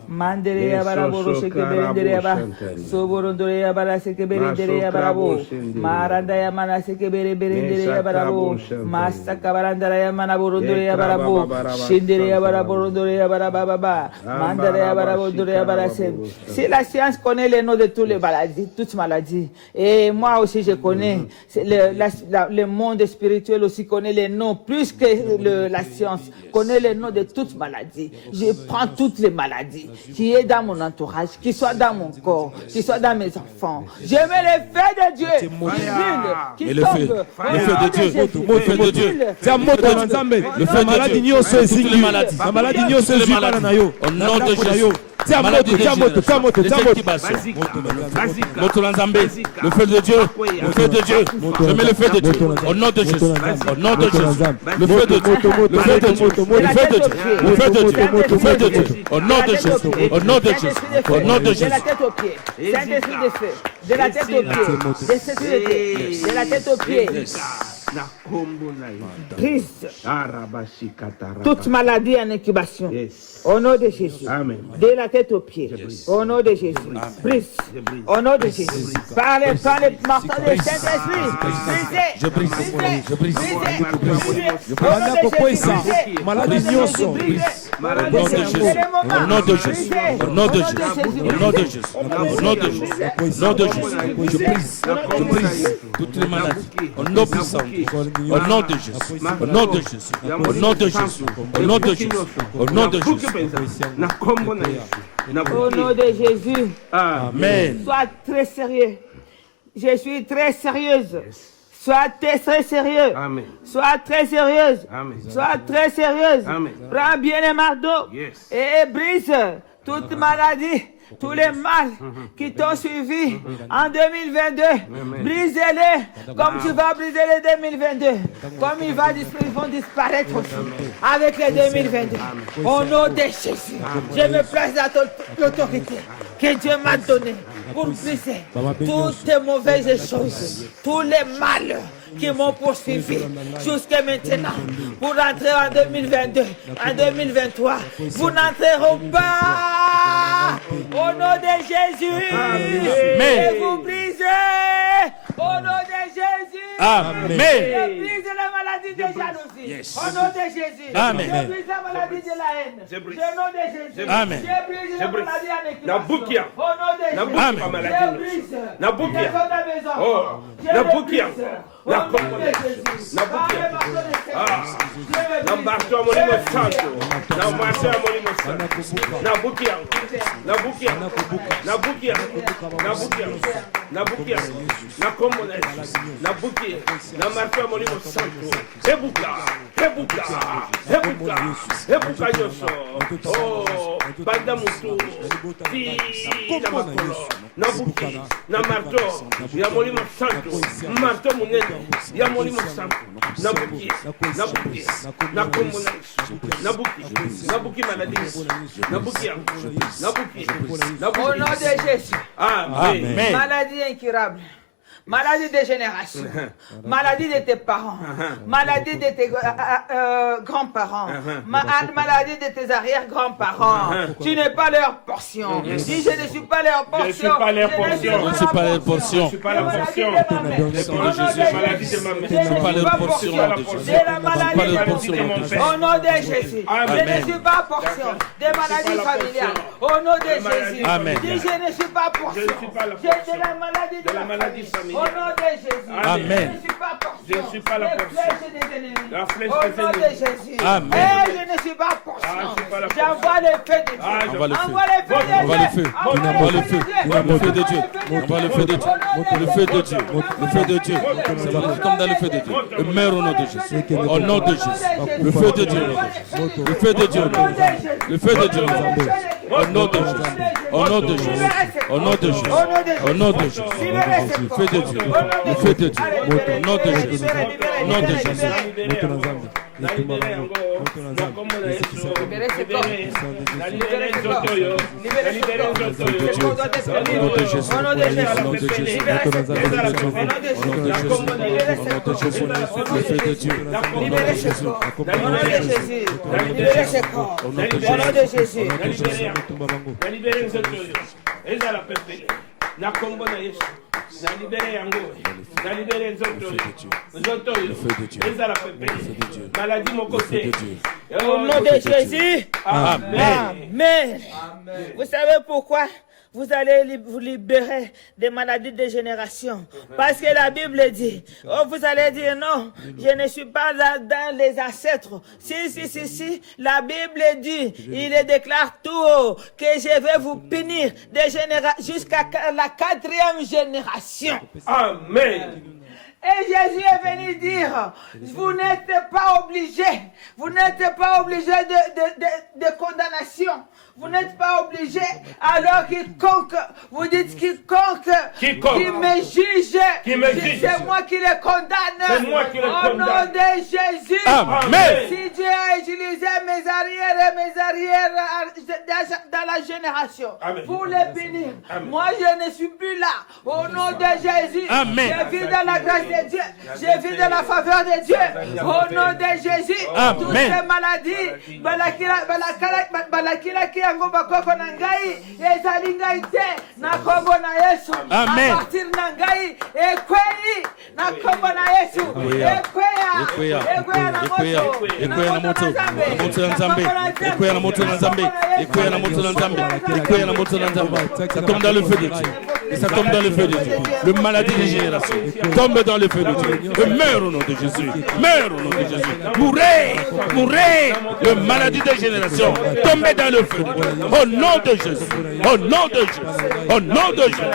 Mandere ya barabo sheke berendere ya ba soborondore ya bara seke berendere ya barabo maranda ya mana seke berendere ya barabo masaka barandara ya mana borondore ya barabo shindere ya barabo borondore ya baraba baba mandere ya barabo dore ya barase. Si la science connaît les noms de toutes les maladies, toutes maladies, et moi aussi je connais le monde spirituel aussi connaît les noms plus que la science connaît les noms de toutes maladies. Je prends toutes les maladies. qui est dans mon entourage, qui soit dans mon corps, qui soit dans mes enfants. Je mets le feu de Dieu qui brûle, qui Et le feu, tombe. le feu de Dieu, le feu de Dieu. tia moto na nzambe na maladi nyonso ezingi maladies. na maladi nyonso ezwi bana na yo Au nom de na yo Jésus. tia moto tia moto tia moto tia moto Moto Lanzambe, le feu de Dieu, le feu de Dieu. Je mets le feu de Dieu. Au nom de Jésus. Au nom de Jésus. Le feu de Dieu. Le feu de Dieu. Le feu de Dieu. Le feu de Dieu. Le feu de Dieu. Au nom de Jésus. Au nom de Jésus. Au nom de De Jésus. la tête aux pieds. Saint-Esprit de feu. De la tête aux pieds. De sécurité. De la tête aux pieds. Christ. Toute maladie en incubation. Au nom de Jésus. De la tête aux pieds. Au nom de Jésus. Brise. Au nom de Jésus. Par les morceaux de Saint-Esprit. Je brise. Je brise. banda kokwesa maladi nyonso Au nom de Jésus. Au nom de Jésus. Au nom de Jésus. Au nom de Jésus. Au nom de Jésus. Je brise toutes les maladies. Au nom puissant. Au nom de Jésus. Au nom de Jésus. Au nom de Jésus. Au nom de Jésus. Au nom de Jésus. Au nom de Jésus. Amen. Sois très sérieux. Je suis très sérieuse. Sois très sérieux. Amen. Sois très sérieuse. Amen. Sois très sérieuse. Amen. Prends bien les marteaux Yes. et brise toute maladie, tous les mal qui t'ont suivi en 2022. Brise-les comme tu vas briser les 2022. Comme ils vont disparaître aussi avec les 2022. Au nom de Jésus, je me place dans l'autorité que Dieu m'a donnée pour briser toutes les mauvaises choses, tous les mal qui m'ont poursuivi jusqu'à maintenant pour entrer en 2022, en 2023. Vous n'entrerez pas au nom de Jésus. Et vous brisez au nom de Jésus. Amen. Je brise la maladie de jalousie. Au nom de Jésus. Amen. Je brise la maladie de la haine. Au nom de Jésus. Amen. Je brise la maladie en équipe. Nabukia. Au nom de Jésus. Amen. Je brise. Nabukia. les choses de mes enfants. Oh. Je les Nabukia. brise. Au nom de Jésus. Par le marteau de Seigneur. Je les brise. Nambarto molimo santo. Nambarto molimo santo. Nabukia. Nabukia. Nabukia. Nabukia. Nabukia. Nakomona. Nabukia. Nambarto molimo santo. Ebuka. Ebuka. Ebuka. Ebuka yoso. Oh, banda mutu. Ti na makolo. Nabuki. Namarto. Ya molimo santo. Marto munene. Ya molimo santo. Nabuki. Nabuki. Nakomona. Nabuki. Nabuki maladie. Nabuki. Nabuki. Au nom de Jésus. Amen. Amen. Maladie incurable. Maladie de génération. Maladie de tes parents. Maladie de tes grands-parents. Maladie de tes arrière-grands-parents. Tu n'es pas leur portion. Dis je ne suis pas leur portion. Je ne suis pas leur portion. Je ne suis pas leur portion. Je ne suis pas la portion. Je ne suis pas leur portion. De la maladie de mon père. Au nom de Jésus. Je ne suis pas portion des maladies familiales. Au nom de Jésus. Amen. Dis je ne suis pas portion. De la maladie de la famille. Au nom de Jésus. Amen. Je ne suis pas portion. Je ne suis pas la des portion. flèches des ennemis. La flèche Au des nom de ennemis. Jésus. Amen. Et je ne suis pas portion. je ne suis pas la portion. J'envoie le feu de Dieu. On va le feu. Envoie le feu de Dieu. On va le feu. On va le feu. Le feu de Dieu. On va le feu de Dieu. Le feu de Dieu. Le feu de Dieu. Ça va comme dans le feu de Dieu. Le meurt au nom de Jésus. Au nom de Jésus. Le feu de Dieu. Le feu de Dieu. Le feu de Dieu. Au nom de Jésus. Au nom de Jésus. Au nom de Jésus. Au nom de Jésus. Le feu de Dieu. Le feu de Dieu. Au nom de Jésus. Au nom de Jésus. Maladie mon côté. Au nom de Jésus. Amen. Amen. Vous savez pourquoi vous allez vous libérer des maladies de génération. Parce que la Bible dit, vous allez dire non, je ne suis pas dans les ancêtres. Si, la Bible dit, il déclare tout haut que je vais vous punir jusqu'à la 4e génération. Amen. Et Jésus est venu dire, vous n'êtes pas obligés de condamnation. Vous n'êtes pas obligé. Alors quiconque, vous dites quiconque qui me juge, c'est moi qui le condamne. Au nom de Jésus. Amen. Si Dieu a utilisé mes arrières dans la génération pour les punir, moi je ne suis plus là. Au nom de Jésus. Amen. Je vis dans la grâce de Dieu. Je vis dans la faveur de Dieu. Au nom de Jésus. Toutes ces maladies, balakila yango bakoko na ngai ezali ngai te na kombo na Yesu. Amen. A partir na ngai ekwei na kombo na Yesu. Ekweya na moto na Nzambe. Ekweya na moto na Nzambe. Ekweya na moto na Nzambe. Ekweya na moto na Nzambe. Ça tombe dans le feu de Dieu. Et ça tombe dans le feu de Dieu. Le maladie des générations tombe dans le feu de Dieu. Et meurt au nom de Jésus. Meurt au nom de Jésus. Mourrez. Le maladie des générations tombe dans le feu de Dieu. Au nom de Jésus. Au nom de Jésus. Au nom de Jésus.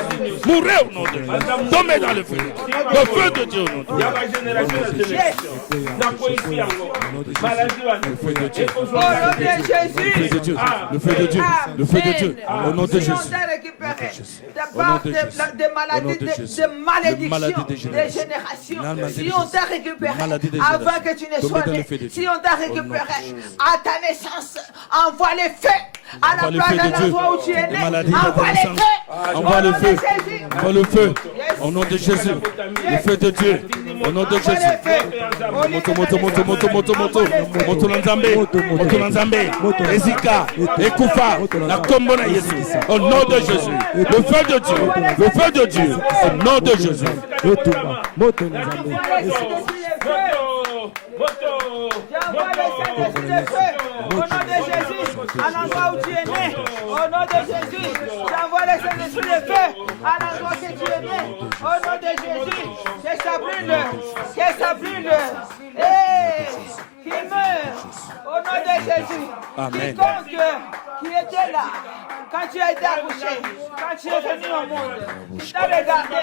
Mourrez au nom de Jésus. Tombez dans le feu. Le feu de Dieu au nom de Jésus. Le feu de Dieu. Le feu de Dieu. Au nom de Jésus. Des maladies, des malédictions, des générations. Si on t'a récupéré avant que tu ne sois né, si on t'a récupéré à ta naissance, envoie les feux à la place de l'endroit où tu es né. Envoie les feux. Envoie le feu. Envoie le feu. Au nom de Jésus. Le feu de Dieu. Au nom de Jésus. Moto Nzambe. Ezika. Ekufa. La kombona Yesu. Au nom de Jésus. Le feu de Dieu. Le feu de Dieu. Au nom de Jésus. J'envoie les feux au nom de Jésus à l'endroit où tu es né. Au nom de Jésus, j'envoie les feux de feu à l'endroit que tu es né. Au nom de Jésus, que ça brûle. Qui meurt au nom de Jésus. Amen. Quiconque qui était là quand tu as été accouché, quand tu es venu au monde, tu t'as regardé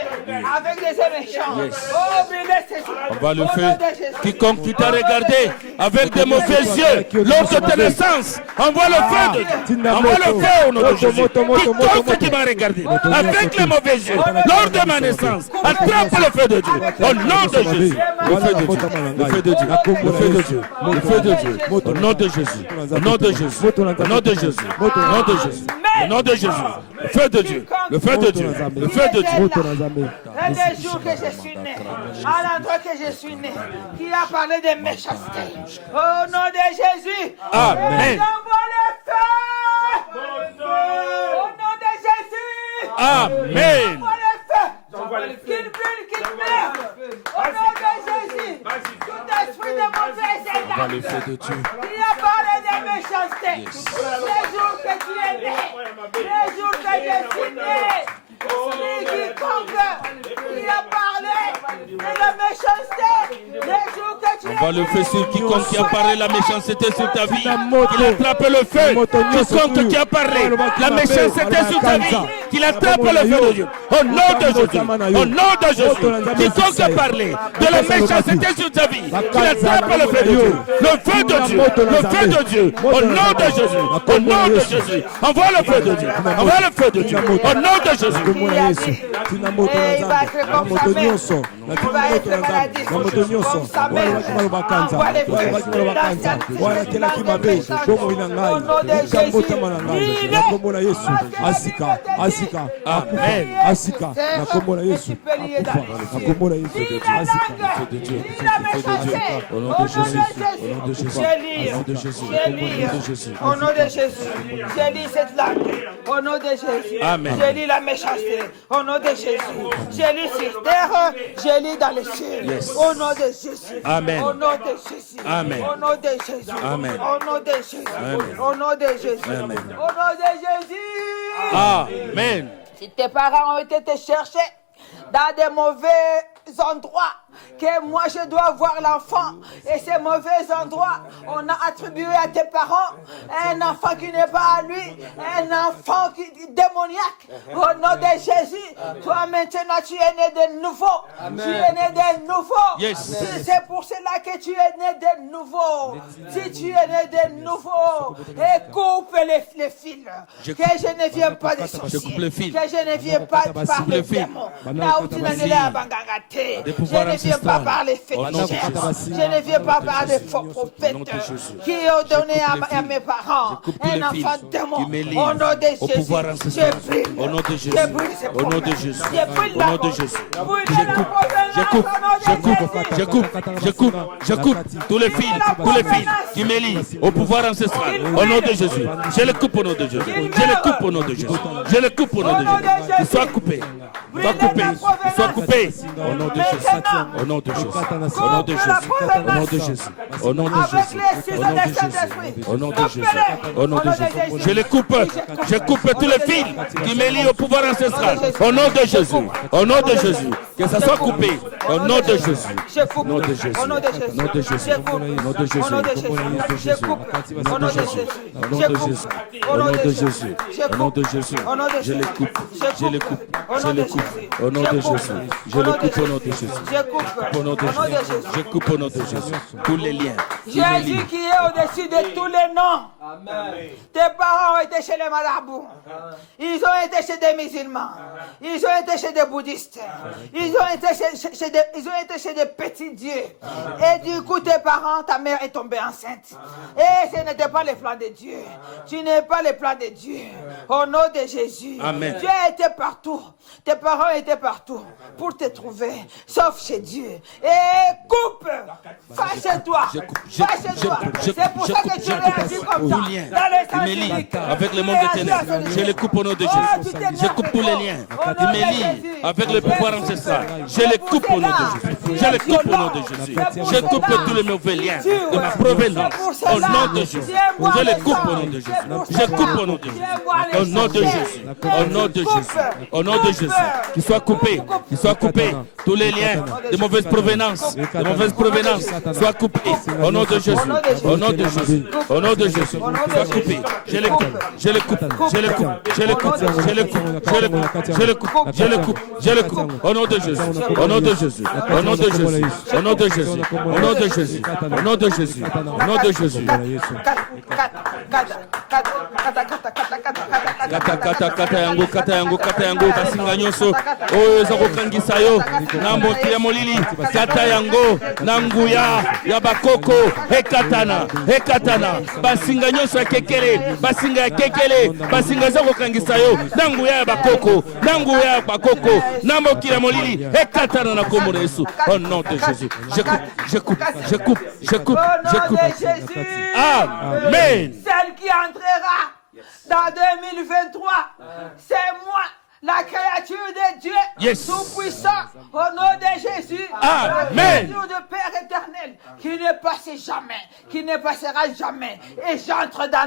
avec des yeux méchants. Oh, brûlez ces yeux. On va le faire. Quiconque qui t'a regardé avec des mauvais yeux lors de ta naissance, envoie le feu de Dieu. Envoie le feu au nom de Jésus. Quiconque qui m'a regardé avec les mauvais yeux lors de ma naissance, attrape le feu de Dieu. Au nom de Jésus. Le feu de Dieu. Le feu de Dieu. Le feu de Dieu. Le feu de Dieu. Au nom de Jésus. Au nom de Jésus. Au nom de Jésus. Au nom de Jésus. Au nom de Jésus. Le feu de Dieu. Le feu de Dieu. Le feu de Dieu. Un des jours que je suis né, à l'endroit que je suis né, qui a parlé de méchanceté. Au nom de Jésus. Amen. J'envoie le feu. Au nom de Jésus. Amen. J'envoie le feu. Qu'il brûle, qu'il meure. Au nom de Jésus. Tout esprit de mauvaise Envoie le feu de Dieu. qui a parlé de méchanceté. Les jours que tu es né, les jours que je suis né. Quiconque qui a parlé de la méchanceté, les jours que tu es né. On va le feu sur quiconque qui a parlé la méchanceté sur ta vie. Qu'il attrape le feu. Quiconque qui a parlé la méchanceté sur ta vie. Qu'il attrape le feu de Dieu. Au nom de Jésus. Au nom de Jésus. Quiconque a parlé de la méchanceté sur ta vie. Qu'il attrape le feu de Dieu. Le feu de Dieu. Le feu de Dieu. Au nom de Jésus. Au nom de Jésus. Envoie le feu de Dieu. Envoie le feu de Dieu. Au nom de Jésus. Au nom de Jésus, je lis cette langue. Au nom de Jésus, je lis la méchanceté. Au nom de Jésus, je lis sur terre, je lis dans les cieux. Au nom de Jésus. Amen. Au nom de Jésus. Amen. Au nom de Jésus. Amen. Au nom de Jésus. Amen. Au nom de Jésus. Amen. Au nom de Jésus. Amen. Si tes parents ont été te chercher dans des mauvais endroits, que moi je dois voir l'enfant, et ces mauvais endroits, on a attribué à tes parents un enfant qui n'est pas à lui, un enfant démoniaque. Au nom de Jésus, toi maintenant tu es né de nouveau. Tu es né de nouveau. Yes. C'est pour cela que tu es né de nouveau. Si tu es né de nouveau, et coupe les fils. Que je ne viens pas de sorciers. coupe le fil. Que je ne viens pas par les le fil. démons. Là où tu n'en es là, Bangangate. Je ne viens pas par les féticheurs. Je ne viens pas par des faux prophètes qui ont donné à mes parents un enfant démon. Au nom de Jésus, je brille. Au nom de Jésus. Je brille ces Au nom de problèmes. Jésus. Je brille Au la nom de porte. Jésus. Brûlez la Je coupe tous les fils qui me lient au pouvoir ancestral. Au nom de Jésus. Je les coupe au nom de Jésus. Je les coupe au nom de Jésus. Je les coupe au nom de Jésus. Qu'ils soient coupés. Sois coupé. Sois coupé. Au nom de Jésus. Au nom de Jésus. Au nom de Jésus. Au nom de Jésus. Au nom de Jésus. Au nom de Jésus. Au nom de Jésus. Je les coupe. Je coupe tous les fils qui me lient au pouvoir ancestral. Au nom de Jésus. Au nom de Jésus. Que ça soit coupé. Au nom de Jésus. Au nom de Jésus. Au nom de Jésus. Au nom de Jésus. Au nom de Jésus. Au nom de Jésus. Au nom de Jésus. Au nom de Jésus. Au nom de Jésus. Au nom de Jésus. Je les coupe. Je les coupe. Je les coupe. Au nom de Jésus. Je les coupe au nom de Jésus. Au nom de Jésus. Je coupe au nom de Jésus. Tous les liens. Jésus qui est au-dessus de tous les noms. Tes parents ont été chez les marabouts. Ils ont été chez des musulmans. Ils ont été chez des bouddhistes. Ils ont été chez des petits dieux. Et du coup, tes parents, ta mère est tombée enceinte. Et ce n'était pas les plans de Dieu. Tu n'es pas les plans de Dieu. Au nom de Jésus. Amen. Dieu a été partout. Tes parents étaient partout pour te trouver, sauf chez Dieu. Et coupe. Fâche-toi. Fâche-toi. C'est pour ça que tu réagis comme ça. Liens qui me lient avec le monde des ténèbres. Je les coupe au nom de Jésus. Je coupe tous les liens qui me lient avec le pouvoir ancestral. Je les coupe au nom de Jésus. Je les coupe au nom de Jésus. Je coupe tous les mauvais liens de ma provenance au nom de Jésus. Je les coupe au nom de Jésus. Je coupe au nom de Jésus. Au nom de Jésus. Au nom de Jésus. Au nom de Jésus. Qu'ils soient coupés. Qu'ils soient coupés. Tous les liens de mauvaise provenance. De mauvaise provenance. Soient coupés. Au nom de Jésus. Au nom de Jésus. Au nom de Jésus. Sois coupé. Je les coupe. Je les coupe. Je les coupe. Je les coupe. Je les coupe. Je les coupe. Je les coupe. Je les coupe. Je les coupe. Au nom de Jésus. Au nom de Jésus. Au nom de Jésus. Au nom de Jésus. Au nom de Jésus. Au nom de Jésus. Au nom de Jésus. Kata yango basinga nyonso oyo eza kokangisa yo na mboti ya molili kata yango na nguya ya bakoko ekatana basinga nyonso ya kekele basinga eza kokangisa yo na nguya ya bakoko na mokili ya molili ekatana na kombo na Yesu. Au nom de Jésus, je coupe. Amen. Celle qui entrera dans 2023, c'est moi. La créature de Dieu, Yes. tout-puissant, au nom de Jésus, Amen. la créature de Père éternel, qui ne passe jamais, qui ne passera jamais. Et j'entre dans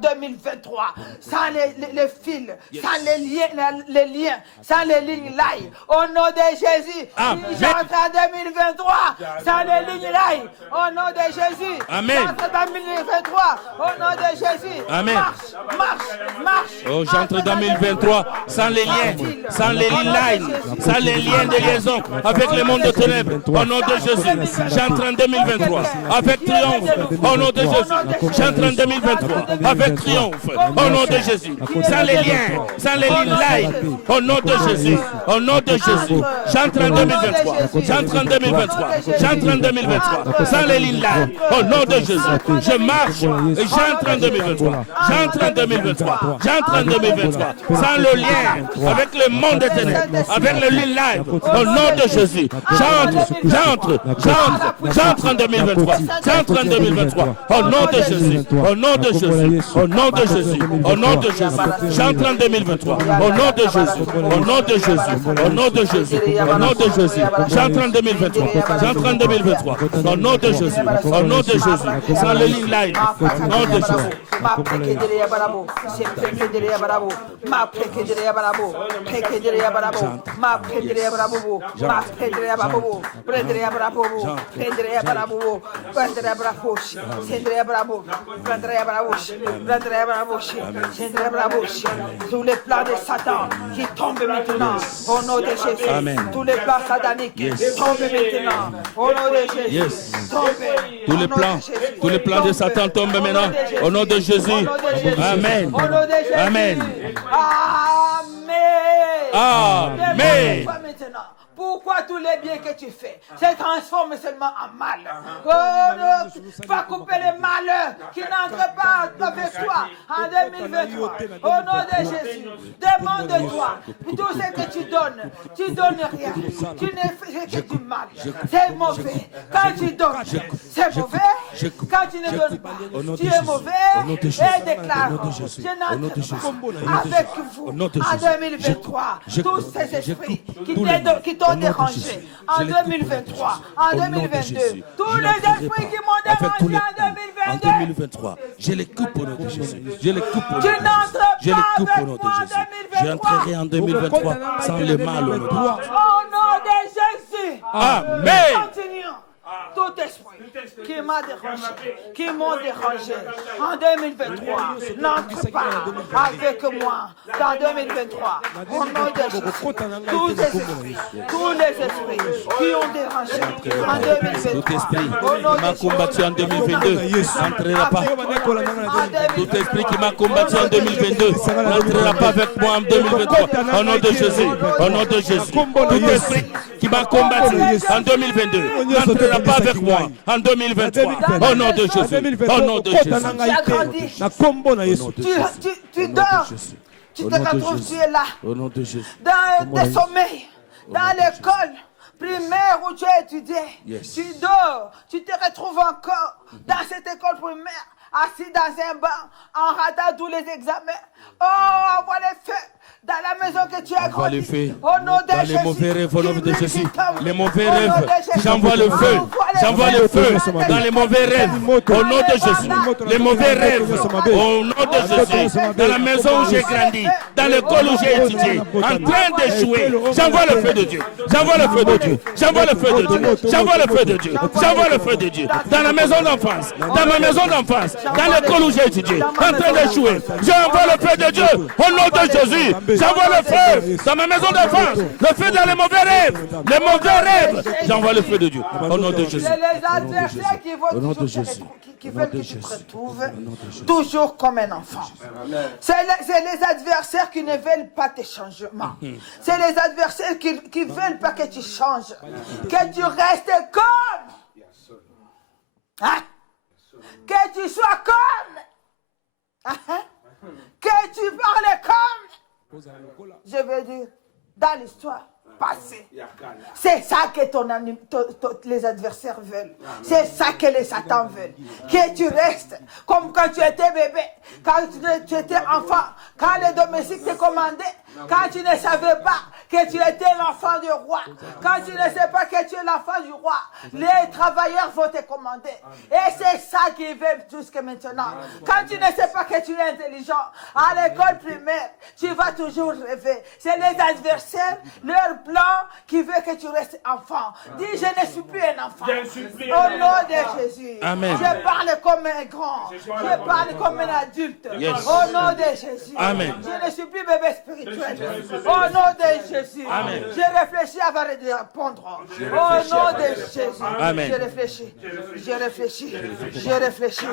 2023, sans les fils, sans les liens, sans les lignes live, au nom de Jésus. Amen. J'entre en 2023, sans les lignes live, au nom de Jésus. Amen. J'entre dans 2023, au nom de Jésus. Amen. Marche. Oh, j'entre dans 2023 sans les liens, sans les lines, sans les liens de liaison avec le monde de ténèbres. Au nom de Jésus, j'entre en 2023 avec triomphe. Au nom de Jésus, j'entre en 2023 avec triomphe. Au nom de Jésus, sans les liens, sans les lines. Au nom de Jésus, au nom de Jésus, j'entre en 2023. J'entre en 2023. J'entre en 2023 sans les lines. Au nom de Jésus, je marche et j'entre en 2023. J'entre en 2023. J'entre en 2023 sans le lien avec le monde éternel, avec le live. Au nom de Jésus, j'entre en 2023. J'entre en 2023. Au nom de Jésus, au nom de Jésus, au nom de Jésus, au nom de Jésus. J'entre en 2023. Au nom de Jésus, au nom de Jésus, au nom de Jésus, au nom de Jésus. J'entre en 2023. J'entre en 2023. Au nom de Jésus, au nom de Jésus. Sans le ligne live. Au nom de Jésus. Tous les plans de Satan qui tombent maintenant au nom de Jésus. Amen. Tous les plans sataniques tombent maintenant au nom de Jésus. Yes. Tombent. Tous les plans de Satan tombent maintenant au nom de Jésus. Amen. Au nom de Jésus. Amen. Amen. Amen. Maintenant. Pourquoi tous les biens que tu fais se transforment seulement en mal? Oh, va couper les malheurs qui n'entrent pas avec toi en 2023. Au nom de Jésus, demande-toi tout ce que tu donnes rien. Tu ne fais que du mal. C'est mauvais. Quand tu donnes, c'est mauvais. Quand tu ne donnes pas, tu es mauvais. Et déclare, je n'entre pas avec vous en 2023. Tous ces esprits qui t'ont dérangé en 2023, en 2022, tous les esprits qui m'ont dérangé en 2022, je les coupe au nom de Jésus. Je les coupe au nom de tu Jésus. n'entres Je les pas coupe au avec nom de moi en Jésus. 2023. J'entrerai en 2023 sans le mal au nom de Jésus. Au nom de Jésus. Amen. Continuons. Tout esprit qui m'a dérangé, qui m'ont dérangé en 2023, n'entre pas avec moi dans 2023. Au nom de Jésus, tous les esprits qui ont dérangé en 2023, Tout esprit au nom qui m'a de combattu en 2022 n'entrera pas. Tout esprit qui m'a combattu en 2022 n'entrera pas avec moi en 2023. Au nom de Jésus. Au nom de Jésus. Tout esprit qui m'a combattu en 2022 n'entrera pas avec moi en 2023. Au nom de Jésus. Au nom de Jésus. Tu dors, tu te retrouves, tu es là, Au nom de Jésus. dans tes sommeils, dans l'école primaire où tu as étudié. Yes. Tu dors, tu te retrouves encore dans cette école primaire, assis dans un banc, en ratant tous les examens. Oh, envoie les feux dans la maison que tu as Envoie les grandi. feux Au nom de dans Jésus. les mauvais rêves au nom de Jésus. Les mauvais Au nom rêves, de Jésus. j'envoie le feu. J'envoie le feu dans les mauvais rêves au nom de Jésus. Les mauvais rêves au nom de Jésus. Dans la maison où j'ai grandi, dans l'école où j'ai étudié, en train d'échouer, j'envoie le feu de Dieu. J'envoie le feu de Dieu. J'envoie le feu de Dieu. J'envoie le feu de Dieu. J'envoie le feu de Dieu. Dans la maison d'enfance, dans ma maison d'enfance, dans l'école où j'ai étudié, en train d'échouer, j'envoie le feu de Dieu au nom de Jésus. J'envoie le feu dans ma maison d'enfance, le feu dans les mauvais rêves, les mauvais rêves. J'envoie le feu de Dieu au nom de Jésus. C'est les adversaires qui veulent qui veulent que tu te retrouves toujours comme un enfant. C'est les adversaires qui ne veulent pas tes changements. C'est les adversaires qui ne veulent pas que tu changes. Que tu restes comme. Hein? Que tu sois comme. Hein? Que tu parles comme. Je veux dire, dans l'histoire passée. C'est ça que les adversaires veulent. C'est ça que les satans veulent. Que tu restes comme quand tu étais bébé, quand tu étais enfant, quand les domestiques te commandaient, quand tu ne savais pas que tu étais l'enfant du roi, quand tu ne sais pas que tu es l'enfant du roi, les travailleurs vont te commander. Et c'est ça qu'ils veulent jusqu'à maintenant. Quand tu ne sais pas que tu es intelligent, à l'école primaire, tu vas toujours rêver. C'est les adversaires, leur plan qui veut que tu restes enfant. Dis, je ne suis plus un enfant. Au nom de Jésus. Amen. Je parle comme un grand. Je parle comme un adulte. Yes. Au nom de Jésus. Amen. Je ne suis plus bébé spirituel. Au nom de Jésus. Amen. J'ai réfléchi avant de répondre. Au nom de Jésus. Amen. J'ai réfléchi. J'ai réfléchi. J'ai réfléchi.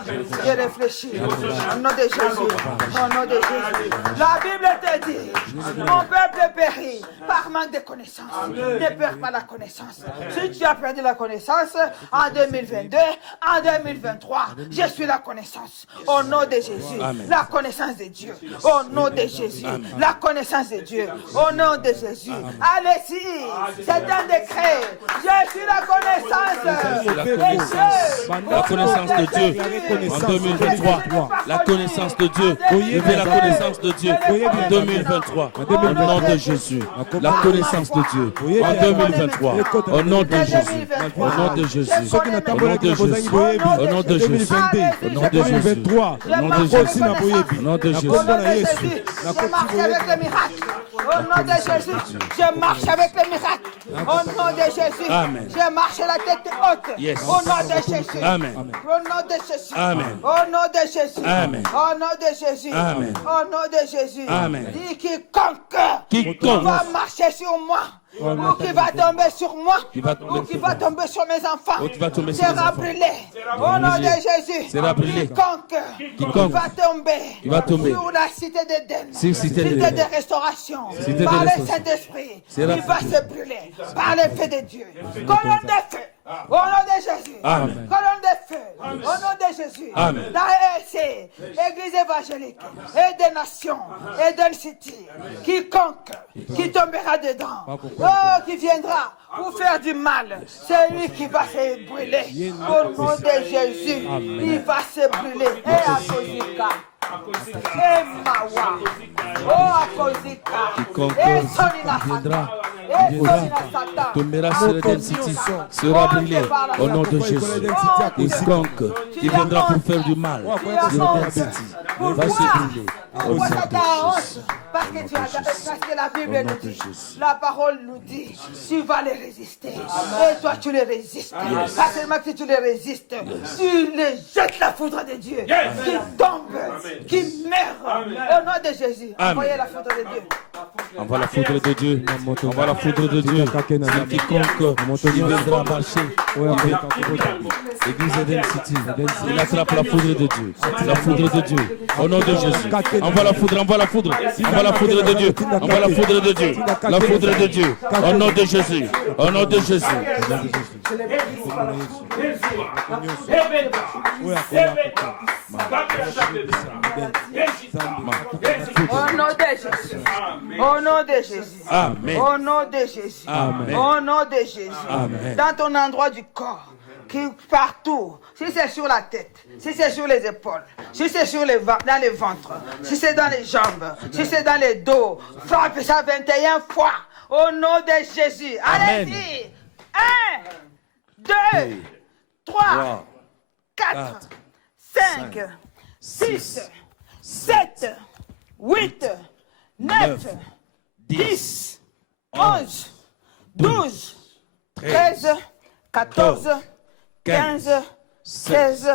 J'ai réfléchi. Au nom de Jésus. Au nom de Jésus. La Bible te dit, mon peuple périt par manque de connaissance. Ne perds pas la connaissance. Si tu as perdu la connaissance en 2022, en 2023, je suis la connaissance. Au nom de Jésus. Amen. La connaissance de Dieu. Au nom de Jésus. La connaissance de Dieu. Au nom de Jésus. Allez-y. C'est un décret. Je suis la connaissance. La connaissance de Dieu en 2023. La connaissance de Dieu. Vivez la connaissance de Dieu en 2023. Au nom de Jésus. La connaissance de Dieu en 2023. Au nom de Jésus. Au nom de Jésus. Au nom de Jésus. Au nom de Jésus. Au nom de Jésus. Au nom de Jésus. Au nom de Jésus. Je marche avec les miracles. Au nom de Jésus. Je marche avec les miracles. Au nom de Jésus. Amen. Je marche la tête haute. Yes. Au nom de Jésus. Amen. Au nom de Jésus. Amen. Au nom de Jésus. Amen. Au nom de Jésus. Amen. Au nom de Jésus. Amen. Dis quiconque Quiconque va marcher sur moi. Ou qui va tomber sur moi, va tomber ou qui sur va moi. tomber sur mes enfants, Ou qui va tomber sur mes sera enfants. brûlé. Au nom de Jésus, Sera brûlé. quiconque va tomber va tomber sur la cité d'Éden, Sur cité cité d'Éden. de restauration, Cité de par le restauration. Saint-Esprit, Sera il va se brûler par le feu de Dieu. Colonne de feu, au nom de Jésus. Amen. Colonne de feu, au nom de Jésus. Amen. Dans EC, Église évangélique, et des nations, et d'un city, quiconque qui tombera dedans, oh, qui viendra pour faire du mal, c'est lui qui va se brûler. Au nom de Jésus, il va se brûler. Et à Kozika, et Mawa, oh à Kozika, Quiconque et Sonina viendra, et Sonina Satan, tombera sur Eden City, sera brûlé au nom de Jésus. Quiconque qui viendra pour faire du mal sur Eden City va se brûler au nom Pourquoi ça de t'arrange? Jésus. Parce que la Bible nous dit, la parole nous dit, tu vas les résister. Et toi, tu les résistes. Pas seulement que tu les résistes, tu les jettes la foudre de Dieu, qui tombe, qui meurt. Au nom de Jésus, envoyez la foudre de Dieu. Envoie la foudre de Dieu. Envoie la foudre de Dieu. C'est quiconque qui viendra marcher. Église Eden City. Il attrape la foudre de Dieu. La foudre de Dieu. Au nom de Jésus. Envoie la foudre. Envoie la foudre. Envoie la foudre de Dieu. Envoie la foudre de Dieu. La foudre de Dieu. Au nom de Jésus. Au nom de Jésus. Au nom de Jésus. Au nom de Jésus. Amen. Au nom de Jésus. Amen. Au nom de Jésus. Amen. Dans ton endroit du corps, qui partout, si c'est sur la tête, si c'est sur les épaules, si c'est sur dans les ventres, si c'est dans les jambes, si c'est dans les dos, frappe ça 21 fois. Au nom de Jésus. Allez-y. 1, 2, 3, 4, 5, 6, 7, 8, 9, 10, 11, 12, 13, 14, 15, 16,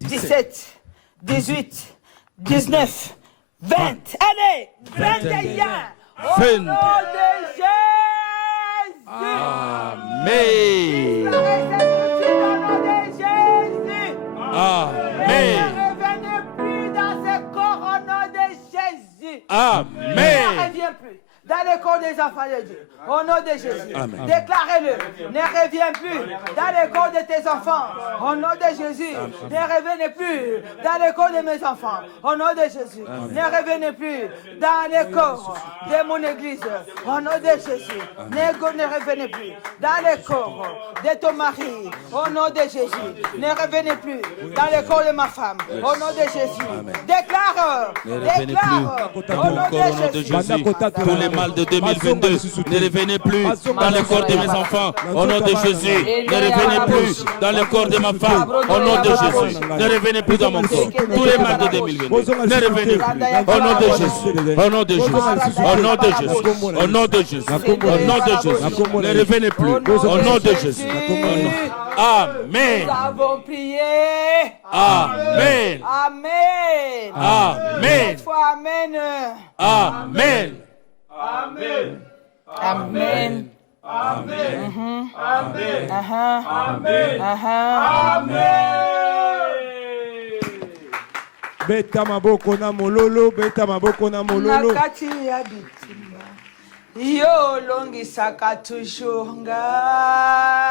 17, 18, 19, 20. Allez, 21. Au nom de Jésus. Amen. Au nom de Jésus. Amen. Ne revenez plus dans ce corps au nom de Jésus. Amen. Ne reviens plus dans le corps des enfants de Dieu. Au nom de Jésus. Amen. Déclarez-le. Ne reviens plus dans le corps de tes enfants. Au nom de Jésus. Ne revenez plus dans le corps de mes enfants. Au nom de Jésus. Ne revenez plus dans le corps de mon église. Au nom de Jésus. Ne revenez plus dans le corps de ton mari. Au nom de Jésus. Ne revenez plus dans le corps de ma femme. Au nom de Jésus. Déclare. Ne revenez Déclare. plus dans mon corps au nom de Jésus. Tous les mal de 2022, ne revenez plus dans le corps de mes enfants au nom de Jésus. Ne revenez plus dans le corps de ma femme au nom de Jésus. Ne revenez plus dans mon corps. Tous les mal de 2022, ne revenez plus au nom de Jésus. Au nom de Jésus. Au nom de Jésus. Au nom de Jésus. Au nom de Jésus. Ne revenez plus au nom de Jésus. Amen. Nous avons prié. Amen. Amen. Amen. Cette fois, Amen. Amen. Amen. Amen. Amen. Mhm. Amen. Aha. Amen. Aha. Amen. Beta maboko na mololo, beta maboko na mololo. Nakati ya bitima yo longisaka toujours ngai.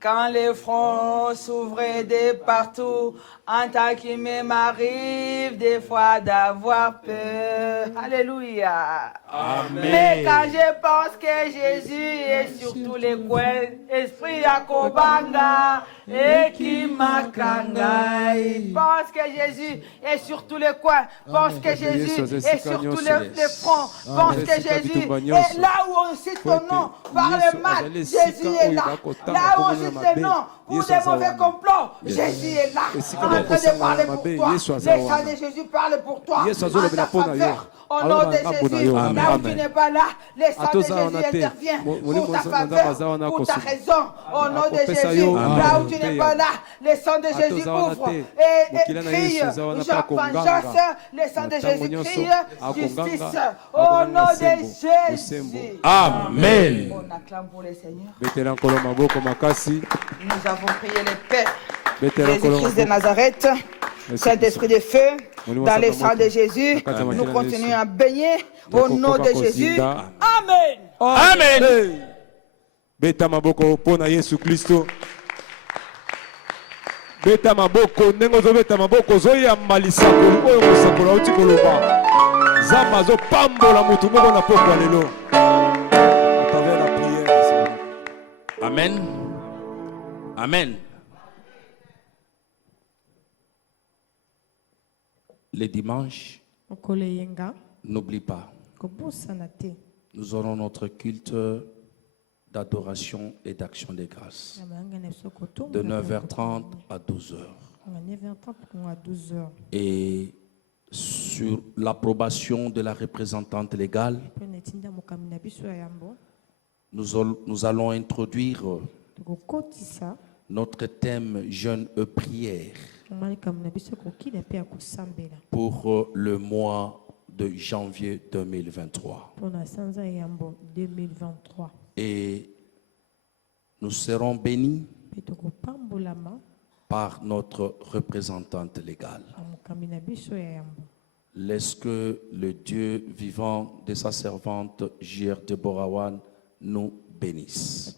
Quand les fronts s'ouvraient de partout, en tant qu'il m'arrive des fois d'avoir peur. Alléluia. Amen. Mais quand je pense que Jésus est sur tous les coins, Esprit à Kobanga et qui m'akangai. Pense que Jésus est sur tous les coins. Pense que Jésus est sur tous les fronts. Pense que Jésus est là où on cite ton nom par le mal. Jésus est là. Là où on cite le nom pour des mauvais complots. Jésus est là. En train de parler pour toi. Le sang de Jésus parle pour toi. En ta faveur. Au nom de Jésus, là où tu n'es pas là, le sang de Jésus intervient pour ta faveur, pour ta raison. Au nom de Jésus, là où tu n'es pas là, le sang de Jésus ouvre et crie vengeance. Le sang de Jésus crie justice. Au nom de Jésus. Amen. On acclame pour le Seigneur. Nous Nous avons prié le Père. Jésus-Christ de Nazareth, Saint-Esprit de feu, dans le sang de Jésus, nous continuons à baigner au nom de Jésus. Amen. Amen. Beta maboko pona Yesu Kristo. Beta maboko ndenge ozobeta maboko zoyamba lisakolo oyo kosakolo auti koloba. Zamba zo pambola mutu moko na pokwa lelo. À travers la prière. Amen. Amen. Les dimanches, n'oublie pas, nous aurons notre culte d'adoration et d'action des grâces de 9h30 à 12h. Et sur l'approbation de la représentante légale, nous allons introduire notre thème jeûne et prière pour le mois de janvier 2023. Et nous serons bénis par notre représentante légale. Laisse que le Dieu vivant de sa servante J.R. Deborawan nous bénisse.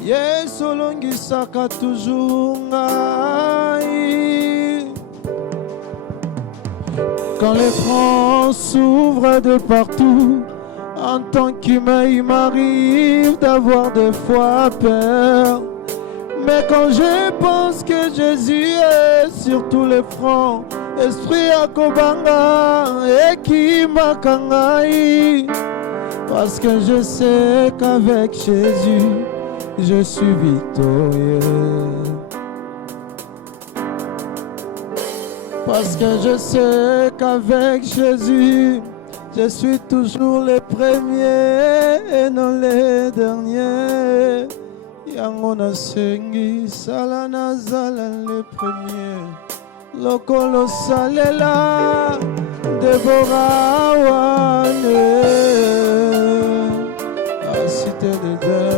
Yesu longisaka toujours ngai. Quand les fronts s'ouvrent de partout, en tant qu'humain il m'arrive d'avoir des fois peur. Mais quand je pense que Jésus est sur tous les fronts, Esprit à Kobanga et qui m'akangai, parce que je sais qu'avec Jésus je suis victorieux. Parce que je sais qu'avec Jésus Je suis toujours le premier et non le dernier. Yango nasengi sala nazala le premier. Lokolo salela Deborah wane. La cité de Dieu.